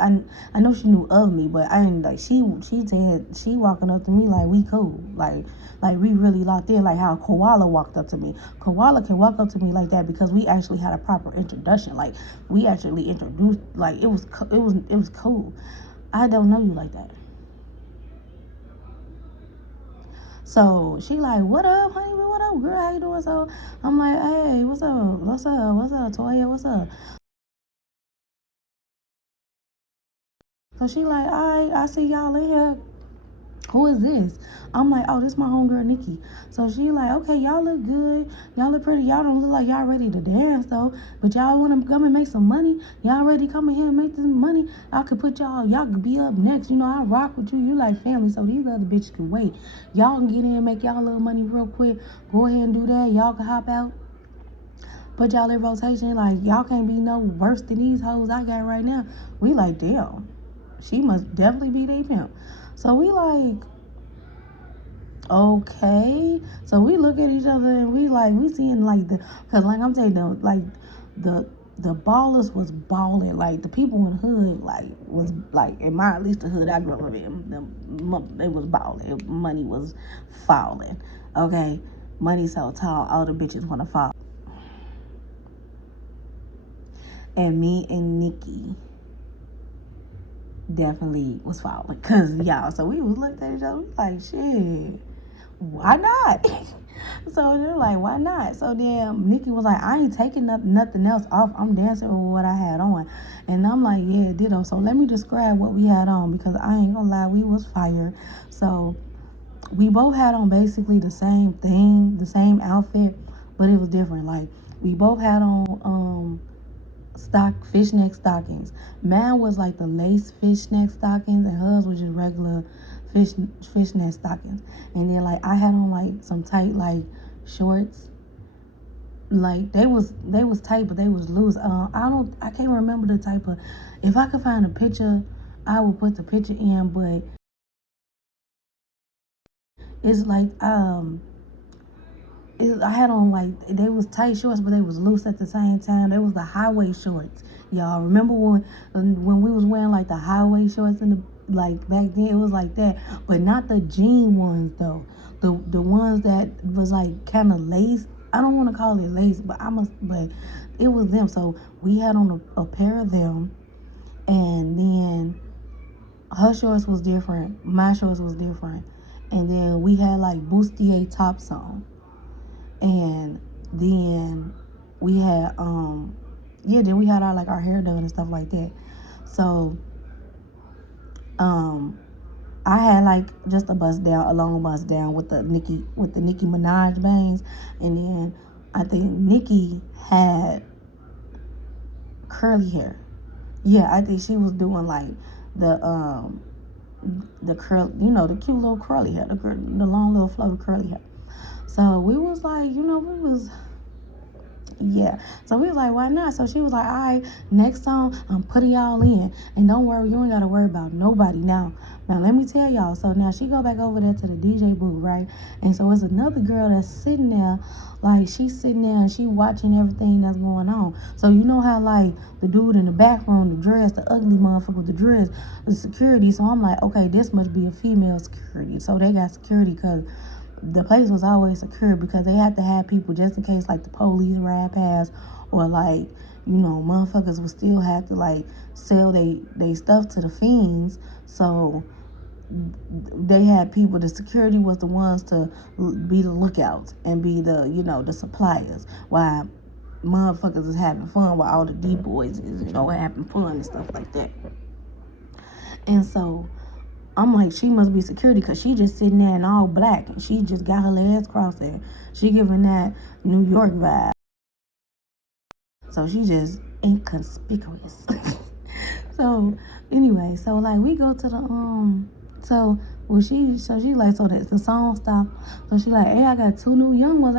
I know she knew of me, but I ain't like, she said, she walking up to me like we cool. Like we really locked in, like how Koala walked up to me. Koala can walk up to me like that because we actually had a proper introduction. Like, we actually introduced, like, it was cool. I don't know you like that. So she like, what up, honey? What up, girl? How you doing? So I'm like, hey, what's up, Toya? What's up? So she like, I see y'all in here. Who is this? I'm like, oh, this my homegirl Nikki. So she like, okay, y'all look good. Y'all look pretty. Y'all don't look like y'all ready to dance though. But y'all want to come and make some money. Y'all ready to come in here and make this money. I could put y'all could be up next. You know, I rock with you. You like family. So these other bitches can wait. Y'all can get in and make y'all little money real quick. Go ahead and do that. Y'all can hop out. Put y'all in rotation. Like, y'all can't be no worse than these hoes I got right now. We like, damn. She must definitely be their pimp. So we like, okay. So we look at each other and we seeing like cause like I'm saying, the ballers was balling. Like, the people in the hood was like, in my, at least the hood I grew up in, it was balling. Money was falling. Okay, money so tall, all the bitches want to fall. And me and Nikki definitely was falling, cause y'all. So we was looking at each other, we like, shit, why not? So they're like, why not? So then Nikki was like, I ain't taking nothing else off. I'm dancing with what I had on. And I'm like, yeah, ditto. So let me describe what we had on, because I ain't gonna lie, we was fire. So we both had on basically the same thing, the same outfit, but it was different. Like, we both had on fishnet stockings. Mine was like the lace fishnet stockings, and hers was just regular fishnet stockings. And then like I had on like some tight like shorts. Like they was tight, but they was loose. I can't remember the type of. If I could find a picture, I would put the picture in. But it's like I had on like, they was tight shorts, but they was loose at the same time. They was the highway shorts. Y'all remember when we was wearing like the highway shorts in the, like back then, it was like that, but not the jean ones though. The ones that was like kind of laced I don't want to call it lace, but but it was them. So we had on a pair of them, and then her shorts was different, my shorts was different, and then we had like bustier tops on, and then we had then we had our hair done and stuff like that. So um I had like just a long bust down with the Nicki Minaj bangs, and then I think Nicki had curly hair. Yeah, I think she was doing like the curl, the cute little curly hair, the long little floaty curly hair. So we was like, we was yeah. So we was like, why not? So she was like, all right, next song, I'm putting y'all in. And don't worry, you ain't got to worry about nobody. Now, let me tell y'all. So now she go back over there to the DJ booth, right? And so it's another girl that's sitting there, like she's sitting there and she watching everything that's going on. So you know how like the dude in the back room, the dress, the ugly motherfucker with the dress, the security. So I'm like, okay, this must be a female security. So they got security because the place was always secure because they had to have people just in case like the police ride past, or like motherfuckers would still have to like sell they stuff to the fiends. So they had people, the security was the ones to be the lookouts and be the the suppliers, while motherfuckers is having fun, while all the D boys is having fun and stuff like that. And so I'm like, she must be security because she just sitting there in all black and she just got her legs crossed there. She giving that New York vibe. So she just inconspicuous. So anyway, so like we go to the she like, so that the song stopped. So she like, hey, I got two new young ones.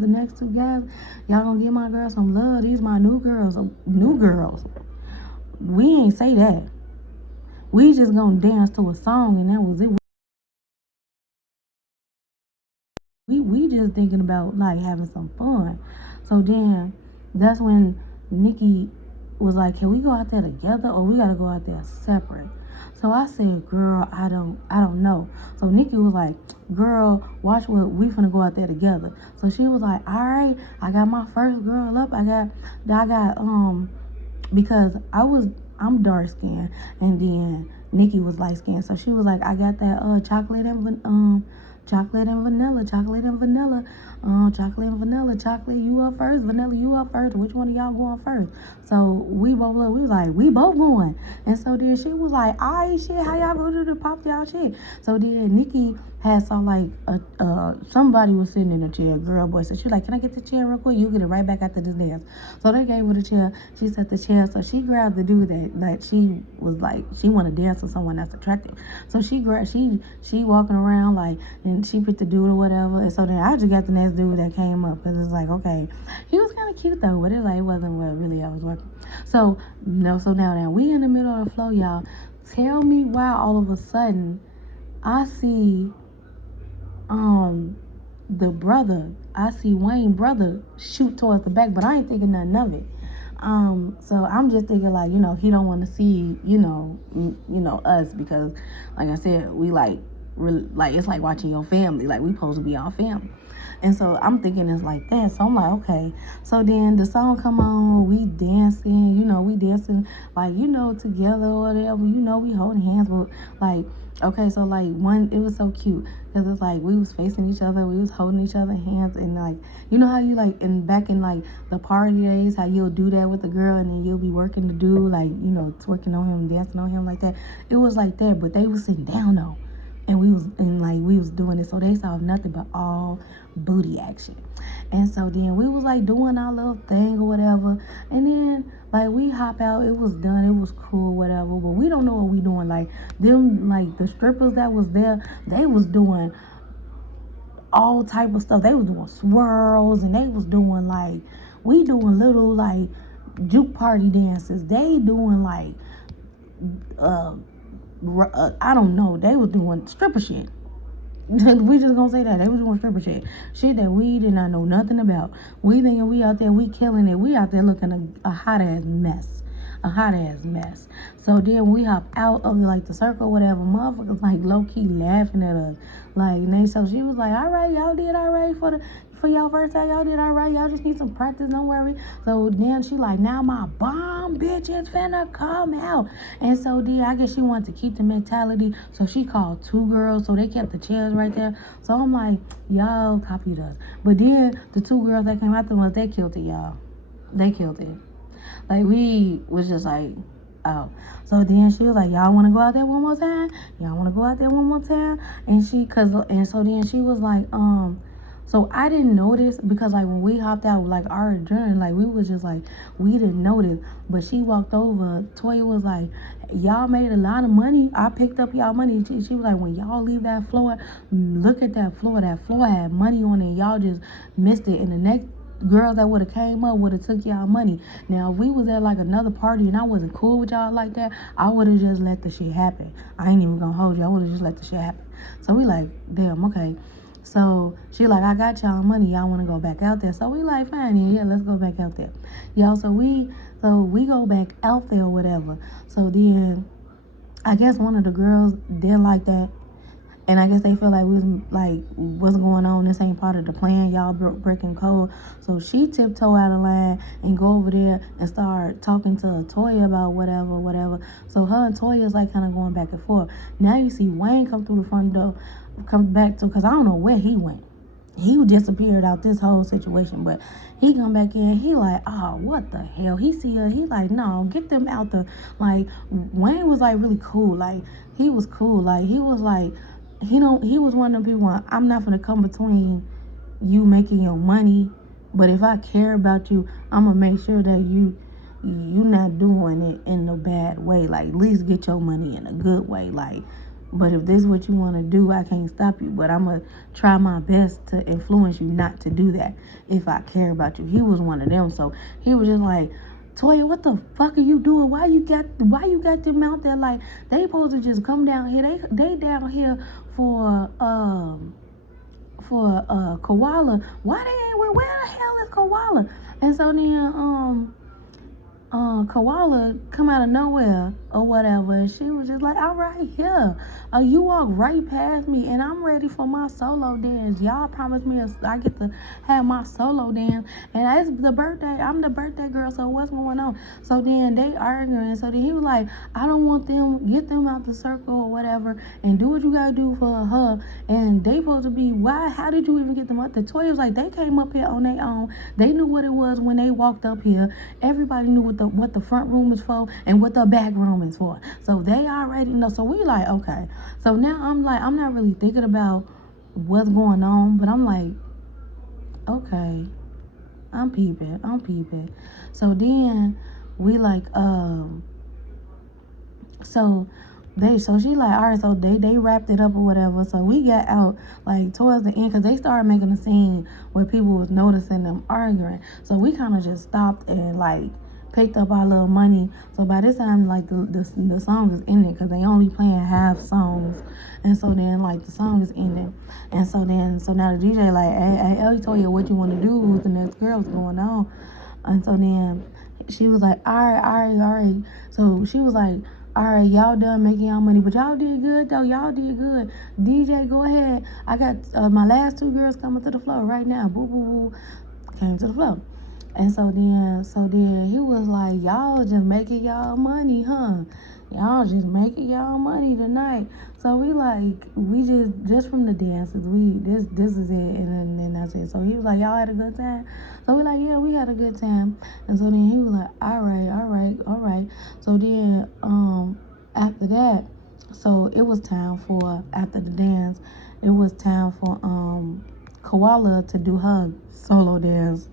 The next two guys, y'all gonna give my girl some love. These my new girls. New girls. We ain't say that. We just gonna dance to a song and that was it. We just thinking about like having some fun. So then that's when Nikki was like, can we go out there together or we gotta go out there separate? So I said, girl, I don't know. So Nikki was like, girl, watch what we finna go out there together. So she was like, all right, I got my first girl up. I got because I'm dark skinned and then Nikki was light skinned. So she was like, I got that chocolate and vanilla, chocolate and vanilla, chocolate, you up first, vanilla, you up first. Which one of y'all going first? So we both looked, we was like, we both going. And so then she was like, all right, shit, how y'all going to pop y'all shit? So then Nikki had saw like somebody was sitting in a chair, girl, boy. So she was like, can I get the chair real quick? You get it right back after this dance. So they gave her the chair. She set the chair. So she grabbed the dude that she was like, she want to dance with someone that's attractive. So she walking around like, and she picked the dude or whatever. And so then I just got the next dude that came up because it's like, okay, he was kind of cute though, but it wasn't what really I was working. So now we in the middle of the flow, y'all. Tell me why all of a sudden I see I see Wayne brother shoot towards the back, but I ain't thinking nothing of it. So I'm just thinking like, he don't want to see, us because like I said, we like really like, it's like watching your family, like we supposed to be our family. And so I'm thinking it's like that. So I'm like, okay. So then the song come on, we dancing, like, together or whatever, we holding hands, but like, okay, so like it was so cute because it's like we was facing each other, we was holding each other hands, and like, how you like back in like the party days, how you'll do that with the girl and then you'll be working the dude, like, twerking on him, dancing on him like that. It was like that, but they was sitting down though. And we was doing it, so they saw nothing but all booty action. And so then we was like doing our little thing or whatever, and then like we hop out, it was done, it was cool, whatever, but we don't know what we doing. Like them, like the strippers that was there, they was doing all type of stuff. They was doing swirls, and they was doing like, we doing little like juke party dances. They doing like I don't know, they was doing stripper shit. We just gonna say that they was doing stripper shit that we did not know nothing about. We thinking we out there, we killing it, we out there looking a hot ass mess. So then we hop out of like the circle, whatever. Motherfuckers like low key laughing at us, like, and so she was like, all right, y'all did all right for for y'all first day. Y'all did all right. Y'all just need some practice. Don't worry. So then she like, now my bomb bitch is finna come out. And so then I guess she wanted to keep the mentality. So she called 2 girls. So they kept the chairs right there. So I'm like, y'all copied us. But then the 2 girls that came after us, they killed it, y'all. They killed it. Like, we was just like, oh. So then she was like, y'all want to go out there one more time? Y'all want to go out there one more time? And so then she was like, so I didn't notice because like when we hopped out, like our adrenaline, like we was just like, we didn't notice. But she walked over, Toya was like, y'all made a lot of money. I picked up y'all money. She was like, when y'all leave that floor, look at that floor. That floor had money on it. Y'all just missed it. And the next girls that would have came up would have took y'all money. Now if we was at like another party and I wasn't cool with y'all like that, I would have just let the shit happen. I ain't even gonna hold you. I would have just let the shit happen. So we like, damn, okay. So she like, I got y'all money. Y'all want to go back out there? So we like, fine, yeah, let's go back out there. Y'all, so we go back out there or whatever. So then I guess one of the girls didn't like that. And I guess they feel like we was like, what's going on? This ain't part of the plan. Y'all breaking code. So she tiptoe out of line and go over there and start talking to Toya about whatever. So her and Toya is like kind of going back and forth. Now you see Wayne come through the front door, come back to, because I don't know where he went. He disappeared out this whole situation, but he come back in. He like, oh, what the hell? He see her. He like, no, get them out the, like, Wayne was like really cool. Like, he was cool. Like, he was like, he was one of them people, I'm not gonna come between you making your money, but if I care about you, I'm gonna make sure that you not doing it in a bad way. Like, at least get your money in a good way. Like, but if this is what you want to do, I can't stop you, but I'm gonna try my best to influence you not to do that if I care about you. He was one of them. So he was just like, Toya, what the fuck are you doing? Why you got them out there? Like, they supposed to just come down here. They down here for Koala. Why they ain't where the hell is Koala? And so then Koala come out of nowhere or whatever, and she was just like, all right, here. You walk right past me, and I'm ready for my solo dance. Y'all promised me I get to have my solo dance, and it's the birthday. I'm the birthday girl, so what's going on? So then they arguing. So then he was like, I don't want them, get them out the circle or whatever, and do what you gotta do for her. And they supposed to be, why? How did you even get them up? The Toya was like, they came up here on their own. They knew what it was when they walked up here. Everybody knew what the front room is for and what the back room is for. So they already know. So we like, okay. So now I'm like, I'm not really thinking about what's going on, but I'm like, okay, I'm peeping. So then we like, so she like, all right, so they wrapped it up or whatever. So we got out like towards the end because they started making a scene where people was noticing them arguing. So we kind of just stopped and like picked up our little money. So by this time, like the song is ending because they only playing half songs, and so then like the song is ending, and so now the DJ like, hey, told you what you want to do with the next girl, what's going on, and so then she was like, all right. So she was like, all right, y'all done making y'all money, but y'all did good though. Y'all did good. DJ, go ahead. I got my last 2 girls coming to the floor right now. Boo, boo, boo. Came to the floor. And so then he was like, y'all just making y'all money, huh? Y'all just making y'all money tonight. So we just from the dances, this is it, and then that's it. So he was like, y'all had a good time? So we like, yeah, we had a good time. And so then he was like, all right. So then after that, so it was time for, after the dance, it was time for Koala to do her solo dance.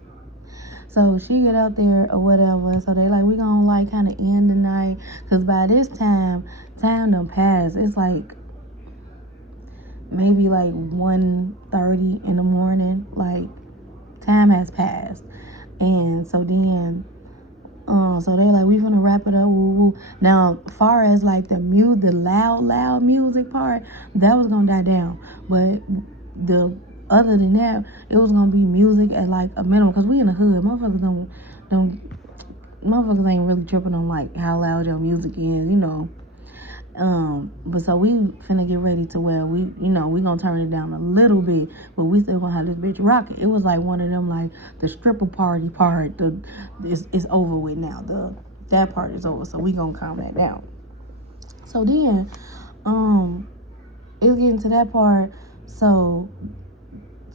So she get out there or whatever. So they like, we gonna like kind of end the night. Because by this time done passed. It's like maybe like 1:30 in the morning. Like, time has passed. And so then, so they like, we gonna wrap it up. Woo, woo. Now, far as like the loud music part, that was gonna die down. But other than that, it was gonna be music at like a minimum, because we in the hood. Motherfuckers ain't really tripping on like how loud your music is, you know. But so we finna get ready to where we gonna turn it down a little bit, but we still gonna have this bitch rocking. It was like one of them, like the stripper party part. It's over with now. That part is over, so we gonna calm that down. So then, it's getting to that part. So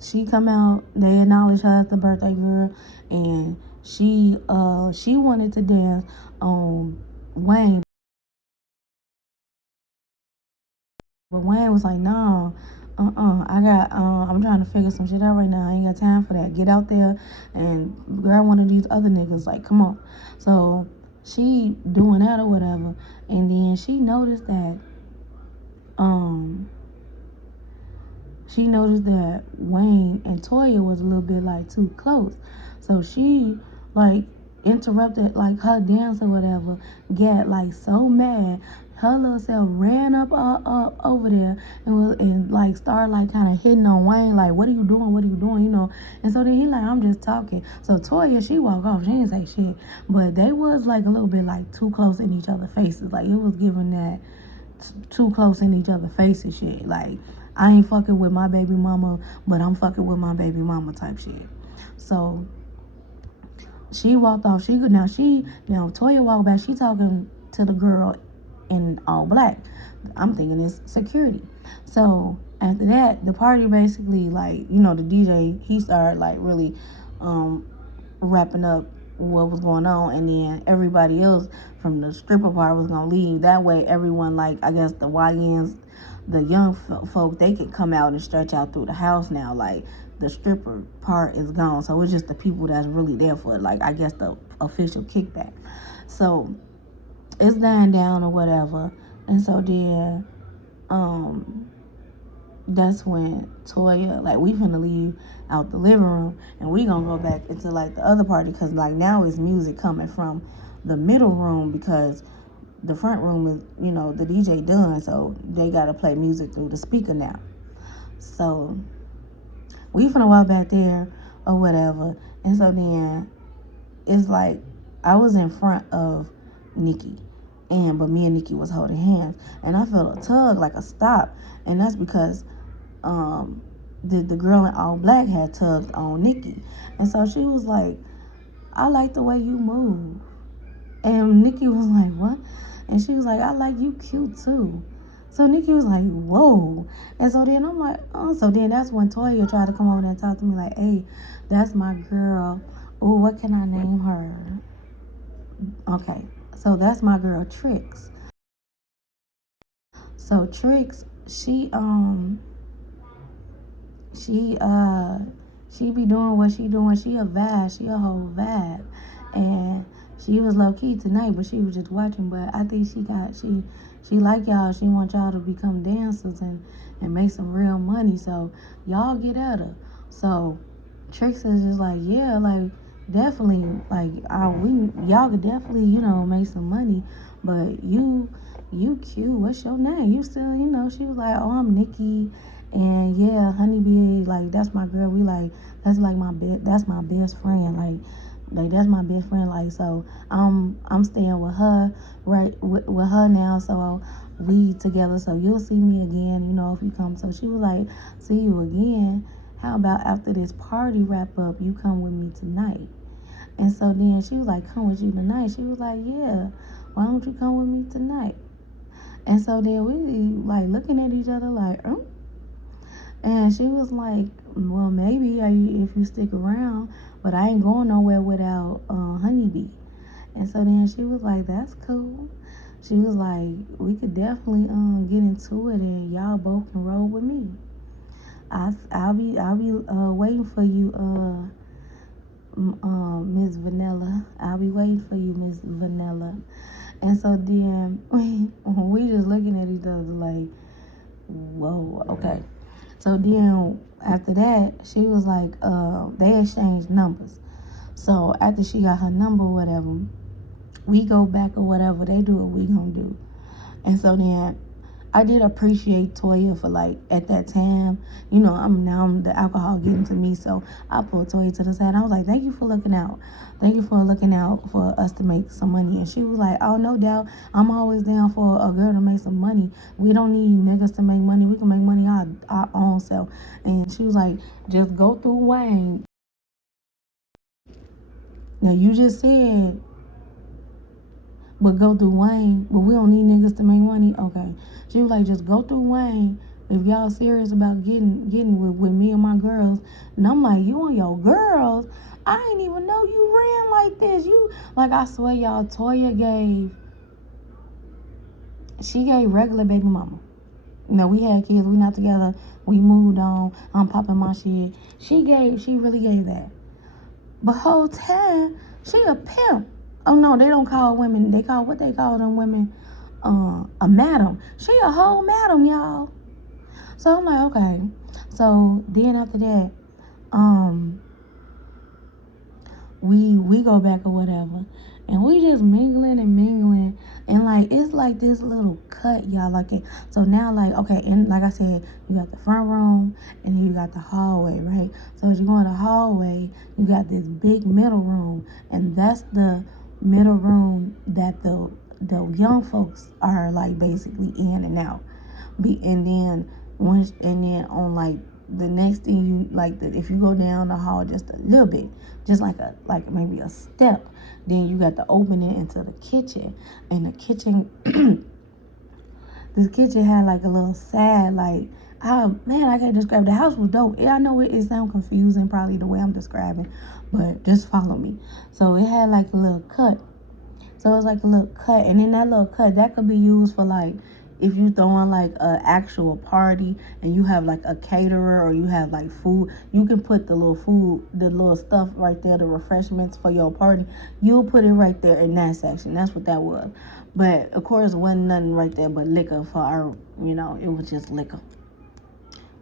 she come out, they acknowledge her as the birthday girl, and she wanted to dance on Wayne. But Wayne was like, no, I'm trying to figure some shit out right now. I ain't got time for that. Get out there and grab one of these other niggas. Like, come on. So she doing that or whatever, and then she noticed that Wayne and Toya was a little bit like too close. So she like interrupted like her dance or whatever, get like so mad. Her little self ran up over there and like started like kind of hitting on Wayne, like, what are you doing? What are you doing? And so then he like, I'm just talking. So Toya, she walked off. She didn't say shit. But they was like a little bit like too close in each other's faces. Like it was giving that too close in each other's faces shit. Like, I ain't fucking with my baby mama, but I'm fucking with my baby mama type shit. So she walked off. Now Toya walked back. She talking to the girl in all black. I'm thinking it's security. So after that, the party basically like, the DJ, he started like really wrapping up what was going on, and then everybody else from the stripper part was gonna leave. That way everyone, like, I guess the YNs, the young folk, they could come out and stretch out through the house now. Like, the stripper part is gone, so it's just the people that's really there for it, like, I guess the official kickback. So it's dying down or whatever, and so then that's when Toya, like, we finna leave out the living room and we gonna go back into like the other party, because like now it's music coming from the middle room, because the front room is, the DJ done, so they gotta play music through the speaker now. So we finna walk back there or whatever, and so then it's like I was in front of Nikki, but me and Nikki was holding hands, and I felt a tug, like a stop, and that's because the girl in all black had tugged on Nikki, and so she was like, I like the way you move. And Nikki was like, what? And she was like, I like you cute too. So Nikki was like, whoa. And so then I'm like, oh. So then that's when Toya tried to come over there and talk to me like, hey, that's my girl. Oh, what can I name her? Okay, so that's my girl Trix. So Trix, she be doing what she doing. She a vibe. She a whole vibe. And she was low key tonight, but she was just watching. But I think she like y'all. She want y'all to become dancers and make some real money. So y'all get at her. So Trix is just like, yeah, like definitely, like y'all could definitely, make some money. But you cute. What's your name? You still, She was like, oh, I'm Nikki. And yeah, Honeybee, like, that's my girl. We like, that's like that's my best friend. Like that's my best friend. Like, so I'm staying with her, right, with her now. So we together. So you'll see me again, if you come. So she was like, see you again. How about after this party wrap up, you come with me tonight? And so then she was like, come with you tonight? She was like, yeah. Why don't you come with me tonight? And so then we like looking at each other like, And she was like, well, maybe if you stick around, but I ain't going nowhere without Honeybee. And so then she was like, that's cool. She was like, we could definitely get into it, and y'all both can roll with me. I'll be waiting for you, Miss Vanilla. I'll be waiting for you, Miss Vanilla. And so then we just looking at each other like, whoa, okay. So then after that, she was like, they exchanged numbers. So after she got her number or whatever, we go back or whatever, they do what we gonna do. And so then I did appreciate Toya for like at that time. You know, I'm the alcohol getting to me, so I pulled Toya to the side. I was like, "Thank you for looking out. Thank you for looking out for us to make some money." And she was like, "Oh, no doubt. I'm always down for a girl to make some money. We don't need niggas to make money. We can make money our own self." And she was like, "Just go through Wayne." Now you just said, but go through Wayne, but we don't need niggas to make money. Okay. She was like, just go through Wayne. If y'all serious about getting with me and my girls. And I'm like, you and your girls? I ain't even know you ran like this. You like, I swear y'all, she gave regular baby mama. You know, we had kids, we not together, we moved on, I'm popping my shit. She really gave that. But whole time, she a pimp. Oh no, they don't call women. They call what they call them women, a madam. She a whole madam, y'all. So I'm like, okay. So then after that, we go back or whatever, and we just mingling, and like it's like this little cut, y'all. Like it. So now, like, okay, and like I said, you got the front room, and then you got the hallway, right? So as you go in the hallway, you got this big middle room, and that's the middle room that the young folks are like basically in and out. And then on like the next thing you like, if you go down the hall just a little bit, just like maybe a step, then you got the opening into the kitchen. And the kitchen this kitchen had like a little side, like, oh man, I can't describe. The house was dope. Yeah, I know it sounds confusing probably the way I'm describing, but just follow me. So it had like a little cut. So it was like a little cut, and in that little cut, that could be used for like if you throwing like a actual party and you have like a caterer, or you have like food, you can put the little stuff right there, the refreshments for your party. You'll put it right there in that section. That's what that was. But of course, wasn't nothing right there but liquor for our, it was just liquor,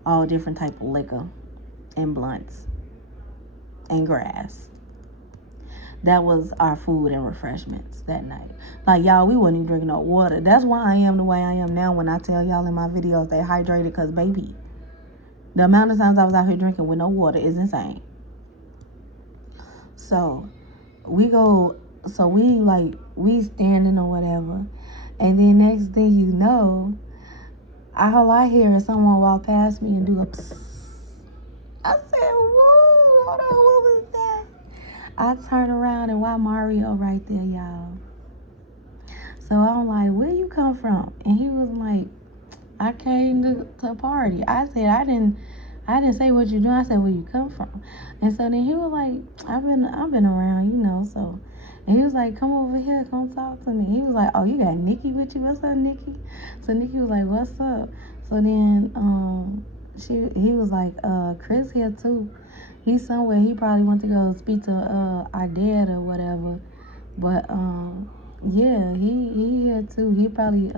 all different type of liquor, and blunts, and grass. That was our food and refreshments that night. Like, y'all, we wasn't even drinking no water. That's why I am the way I am now when I tell y'all in my videos they hydrated, because, baby, the amount of times I was out here drinking with no water is insane. So, we standing or whatever. And then next thing you know, all I hear is someone walk past me and do a psst. I said, woo, hold on, what was that? I turned around and why Mario right there, y'all. So I'm like, where you come from? And he was like, I came to a party. I said, I didn't say what you doing. I said, where you come from? And so then he was like, I've been around, so. And he was like, come over here, come talk to me. He was like, oh, you got Nikki with you? What's up, Nikki? So Nikki was like, what's up? So then he was like, Chris here too. He's somewhere. He probably went to go speak to our dad or whatever. But yeah, he here too. He probably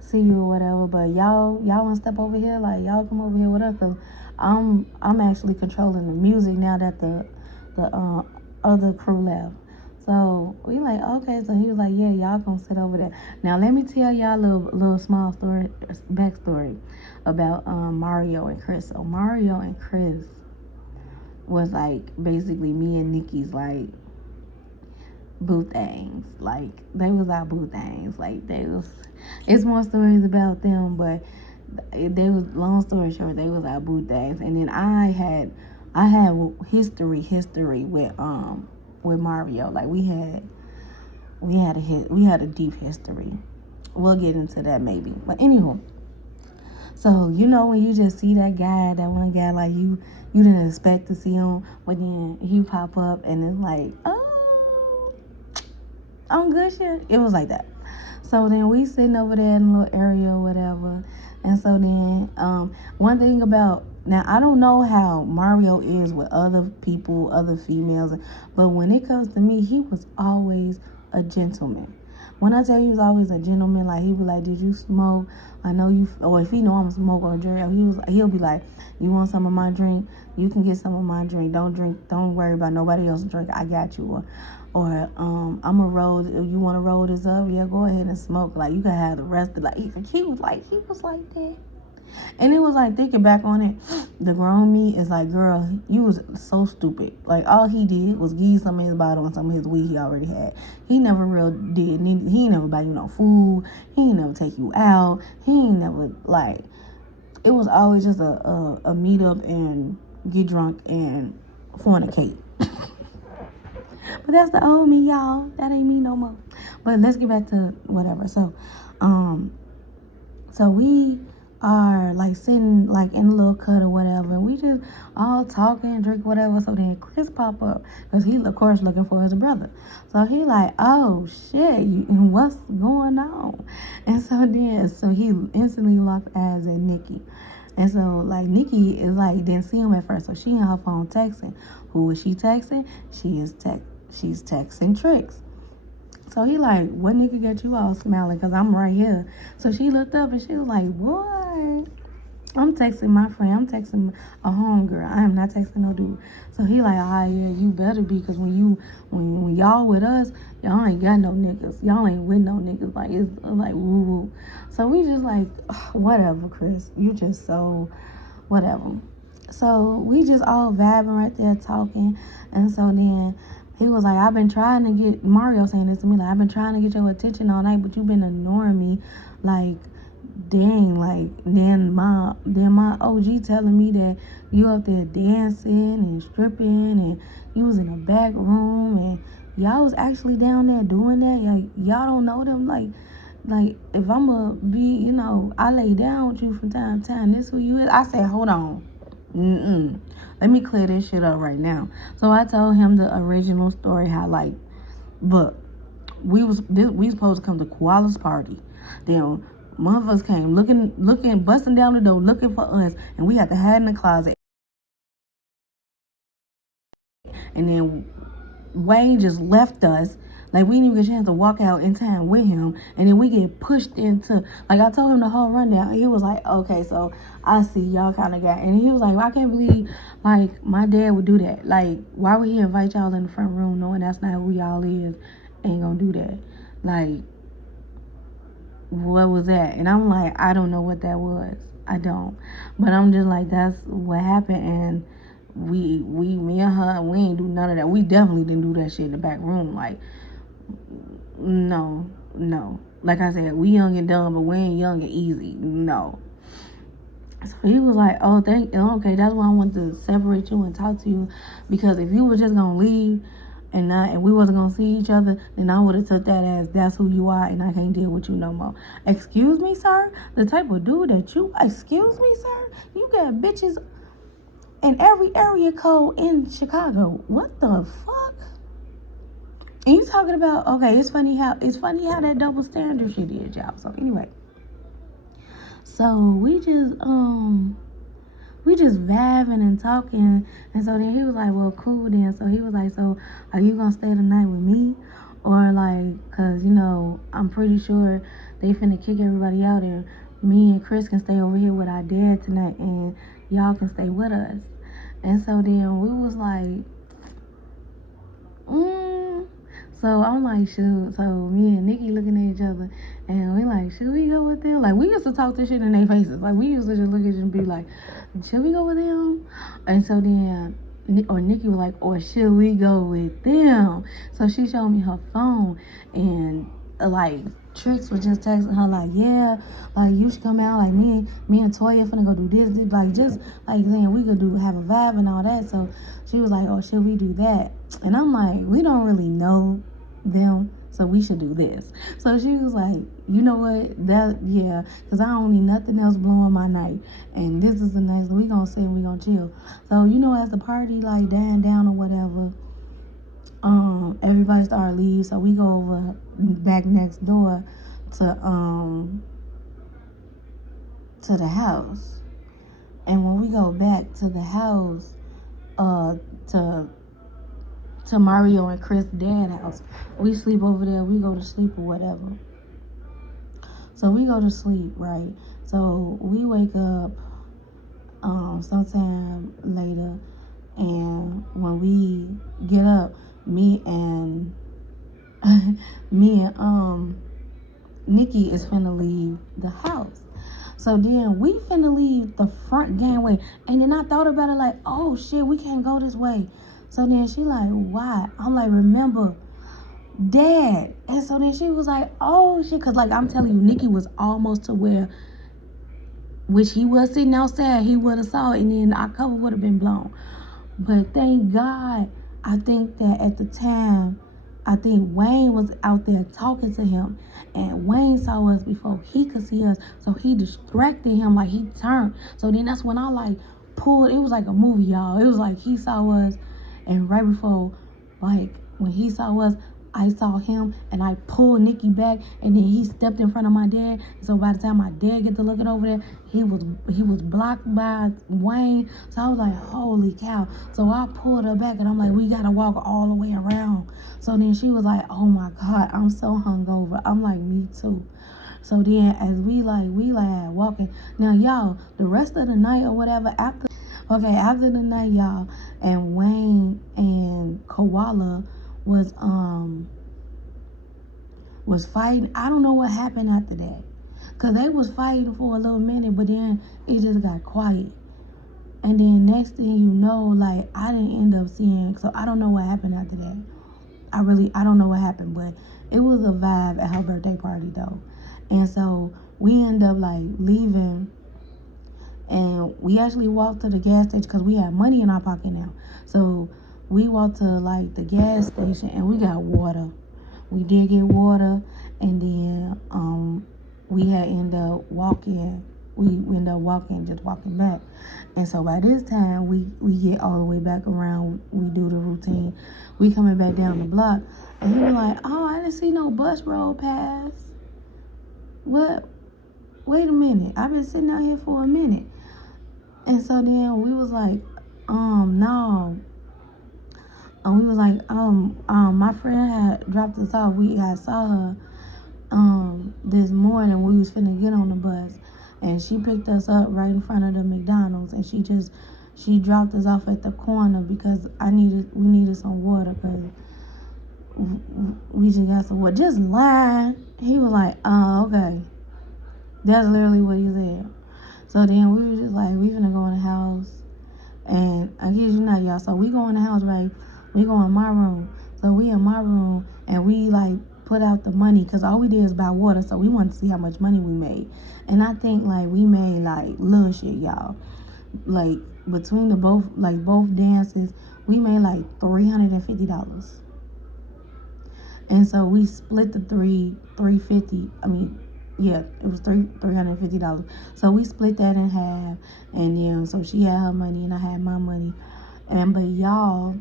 see you or whatever. But y'all wanna step over here? Like, y'all come over here with us, cause I'm actually controlling the music now that the other crew left. So we like, okay. So he was like, yeah, y'all gonna sit over there. Now let me tell y'all a little small story, backstory about Mario and Chris. So Mario and Chris was like basically me and Nikki's like boo things. Like, they was our boo things. Like, it's more stories about them, but they was, long story short, they was our boo things. And then I had history with Mario. Like, we had a deep history. We'll get into that maybe. But anywho, so when you just see that one guy, like you didn't expect to see him, but then he pop up and it's like, oh, I'm good shit. It was like that. So then we sitting over there in a little area or whatever. And so then one thing about, now I don't know how Mario is with other people, other females, but when it comes to me, he was always a gentleman. When I tell you, he was always a gentleman. Like, he'd be like, "Did you smoke? I know you." Or if he know I'm a smoker or drink, he'll be like, "You want some of my drink? You can get some of my drink. Don't worry about nobody else's drink. I got you." I'm a roll. If you want to roll this up, yeah, go ahead and smoke. Like, you can have the rest of he was like that. And it was like, thinking back on it, the grown me is like, girl, you was so stupid. Like, all he did was give you some of his bottle and some of his weed he already had. He never real did. He ain't never buy you no food. He ain't never take you out. He ain't never, like, it was always just a meet up and get drunk and fornicate. But that's the old me, y'all. That ain't me no more. But let's get back to whatever. So we are like sitting like in a little cut or whatever, and we just all talking, drink whatever. So then Chris pop up because he of course looking for his brother. So he like, oh shit, what's going on? And so he instantly locked eyes at Nikki. And so like Nikki is like didn't see him at first, so she on her phone texting. Who is she texting? She's texting Tricks. So he like, what nigga got you all smiling? Because I'm right here. So she looked up and she was like, boy, I'm texting my friend. I'm texting a homegirl. I am not texting no dude. So he like, yeah, you better be. Because when y'all with us, y'all ain't got no niggas. Y'all ain't with no niggas. Like, it's like, woo woo. So we just like, whatever, Chris. You just so, whatever. So we just all vibing right there talking. And so then he was like, I've been trying to get, Mario saying this to me, like, I've been trying to get your attention all night, but you've been ignoring me. Like, dang, like, then my OG telling me that you up there dancing and stripping and you was in a back room and y'all was actually down there doing that. Like, y'all don't know them. Like if I'm gonna be, I lay down with you from time to time. This who you is? I said, hold on. Let me clear this shit up right now. So I told him the original story, how like, but we supposed to come to Koala's party. Then motherfuckers came looking, busting down the door, looking for us, and we had to hide in the closet. And then Wayne just left us. Like, we didn't even get a chance to walk out in time with him. And then we get pushed into, like, I told him the whole rundown. He was like, okay, so I see y'all kind of got, and he was like, I can't believe, like, my dad would do that. Like, why would he invite y'all in the front room knowing that's not who y'all is? Ain't gonna do that. Like, what was that? And I'm like, I don't know what that was. I don't. But I'm just like, that's what happened. And me and her, we ain't do none of that. We definitely didn't do that shit in the back room. Like, no. Like I said, we young and dumb, but we ain't young and easy. No. So he was like, okay, that's why I wanted to separate you and talk to you, because if you were just gonna leave and we wasn't gonna see each other, then I would have took that as that's who you are and I can't deal with you no more. Excuse me, sir? The type of dude that you, excuse me, sir? You got bitches in every area code in Chicago. What the fuck? And you talking about, okay, it's funny how that double standard shit is, y'all. So anyway, so we just vibing and talking, and so then he was like, well, cool then. So he was like, so are you gonna stay the night with me, or like, cause I'm pretty sure they finna kick everybody out, and me and Chris can stay over here with our dad tonight, and y'all can stay with us. And so then we was like, So I'm like, shoot. So me and Nikki looking at each other, and we like, should we go with them? Like, we used to talk this shit in their faces. Like, we used to just look at you and be like, should we go with them? And so then, or Nikki was like, or should we go with them? So she showed me her phone, and like, Tricks was just texting her like, yeah, like, you should come out. Like, me and Toya finna go do this. Like, just like saying we could have a vibe and all that. So she was like, oh, should we do that? And I'm like, we don't really know them, so we should do this. So she was like, you know what, because I don't need nothing else blowing my night, and this is the night, so we gonna sit and we gonna chill. So as the party like dying down or whatever, everybody started leave. So we go over back next door to the house, and when we go back to the house, to to Mario and Chris' dad house. We sleep over there. We go to sleep or whatever. So we go to sleep, right? So we wake up sometime later, and when we get up, me and Nikki is finna leave the house. So then we finna leave the front gangway. And then I thought about it like, oh shit, we can't go this way. So then she like, why? I'm like, remember, Dad. And so then she was like, oh shit. Cause like I'm telling you, Nikki was almost to where, which he was sitting outside, he would have saw it, and then our cover would have been blown. But thank God, I think that at the time, I think Wayne was out there talking to him, and Wayne saw us before he could see us, so he distracted him, like he turned. So then that's when I like pulled. It was like a movie, y'all. It was like he saw us, and right before, like when he saw us, I saw him, and I pulled Nikki back, and then he stepped in front of my dad. So by the time my dad get to looking over there, he was blocked by Wayne. So I was like, holy cow. So I pulled her back, and I'm like, we gotta walk all the way around. So then she was like, oh my God, I'm so hungover. I'm like, me too. So then as we walking. Now y'all, the rest of the night or whatever, after the night, y'all, and Wayne and Koala was fighting. I don't know what happened after that, cause they was fighting for a little minute, but then it just got quiet. And then next thing you know, like I didn't end up seeing. So I don't know what happened after that. I don't know what happened, but it was a vibe at her birthday party though. And so we end up like leaving, and we actually walked to the gas station because we had money in our pocket now. So we walked to like the gas station, and we got water. We did get water, and then we had ended up walking. We ended up just walking back. And so by this time, we get all the way back around. We do the routine. We coming back down the block, and he was like, "Oh, I didn't see no bus roll past." What? Wait a minute. I've been sitting out here for a minute. And so then we was like, no. And we was like, my friend had dropped us off. I saw her this morning. We was finna get on the bus, and she picked us up right in front of the McDonald's, and she dropped us off at the corner because we needed some water, because we just got some water. Just lying. He was like, oh, okay. That's literally what he said. So then we were just like, we finna go in the house. And I kid you not, y'all. So we go in the house, right? We go in my room. So we in my room, and we like put out the money, because all we did is buy water. So we wanted to see how much money we made. And I think like we made like little shit, y'all. Like between the both dances, we made like $350. And so we split the $350. I mean, yeah, it was $350. So we split that in half, and then so she had her money and I had my money. But y'all,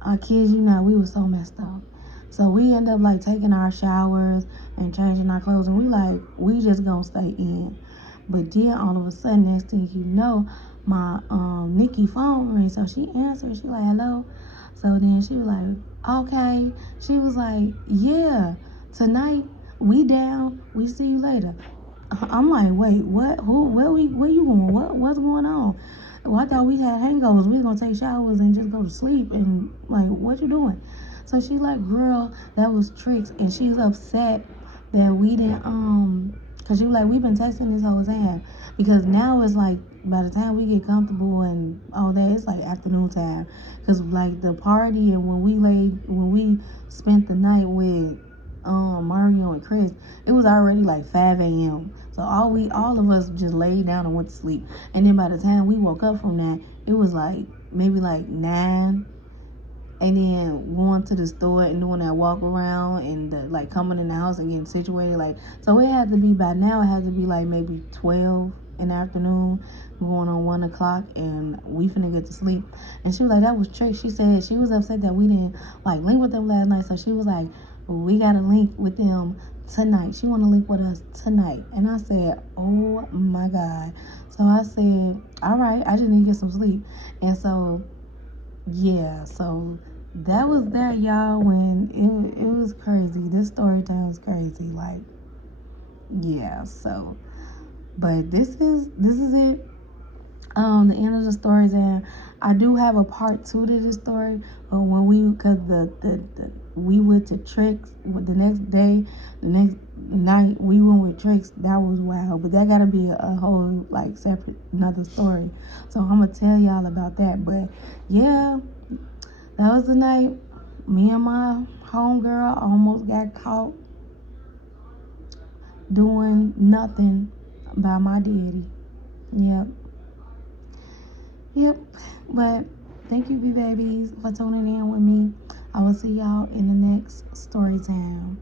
I kid you not, we were so messed up. So we ended up like taking our showers and changing our clothes, and we just gonna stay in. But then all of a sudden, next thing you know, my Nikki phone rings. So she answered. She like, hello. So then she was like, okay. She was like, yeah, tonight we down. We see you later. I'm like, wait, what? Who? Where you going? What's going on? Well, I thought we had hangovers. We was gonna take showers and just go to sleep. And like, what you doing? So she like, girl, that was tricks. And she's upset that we didn't cause she was like, we've been texting this whole time, because now it's like by the time we get comfortable and all that, it's like afternoon time. Cause like the party and when we spent the night with Mario and Chris, it was already like 5 a.m. So all of us just laid down and went to sleep. And then by the time we woke up from that, it was like maybe like 9. And then going to the store and doing that walk around and like coming in the house and getting situated. Like, so it had to be, by now it had to be like maybe 12 in the afternoon, going on 1 o'clock, and we finna get to sleep. And she was like, that was trick. She said she was upset that we didn't like link with them last night. So she was like, well, we gotta link with them tonight. She want to link with us tonight. And I said, oh my God. So I said, all right, I just need to get some sleep. And so, yeah, so that was that, y'all, when it was crazy. This story time was crazy. Like, yeah, so, but this is it. The end of the stories, and I do have a part 2 to this story. But when we went to Tricks the next day, the next night we went with Tricks. That was wild, but that gotta be a whole like separate another story. So I'm gonna tell y'all about that. But yeah, that was the night me and my homegirl almost got caught doing nothing by my daddy. Yep. Yep, but thank you, babies, for tuning in with me. I will see y'all in the next story time.